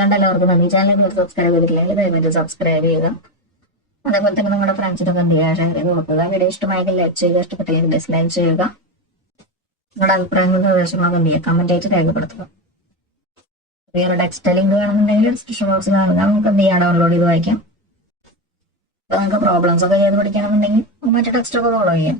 കണ്ട എല്ലാവർക്കും നന്ദി. ചാനൽ സബ്സ്ക്രൈബ് ചെയ്തിട്ടില്ലെങ്കിൽ ദയവായിട്ട് സബ്സ്ക്രൈബ് ചെയ്യുക. അതേപോലെ തന്നെ നിങ്ങളുടെ ഫ്രണ്ട്സിനൊക്കെ എന്ത് ചെയ്യുക, ഷെയർ ചെയ്ത് കൊടുക്കുക. വീഡിയോ ഇഷ്ടമായെങ്കിൽ ലൈക്ക് ചെയ്യുക, ഇഷ്ടപ്പെട്ടില്ലെങ്കിൽ ഡിസ്ലൈക്ക് ചെയ്യുക. നിങ്ങളുടെ അഭിപ്രായങ്ങളും നിർദ്ദേശങ്ങളൊക്കെ എന്ത് ചെയ്യുക, കമന്റ് ആയിട്ട് രേഖപ്പെടുത്തുക. വേറെ ടെക്സ്റ്റ് ലിങ്ക് വേണമെന്നുണ്ടെങ്കിൽ ഡിസ്ക്രിപ്ഷൻ ബോക്സിൽ കാണുക, നമുക്ക് എന്ത് ചെയ്യാം, ഡൗൺലോഡ് ചെയ്ത് വായിക്കാം. അപ്പോൾ നിങ്ങൾക്ക് പ്രോബ്ലംസ് ഒക്കെ ചെയ്ത് പഠിക്കണമെന്നുണ്ടെങ്കിൽ മറ്റു ടെക്സ്റ്റ് ഒക്കെ ഫോളോ ചെയ്യാം.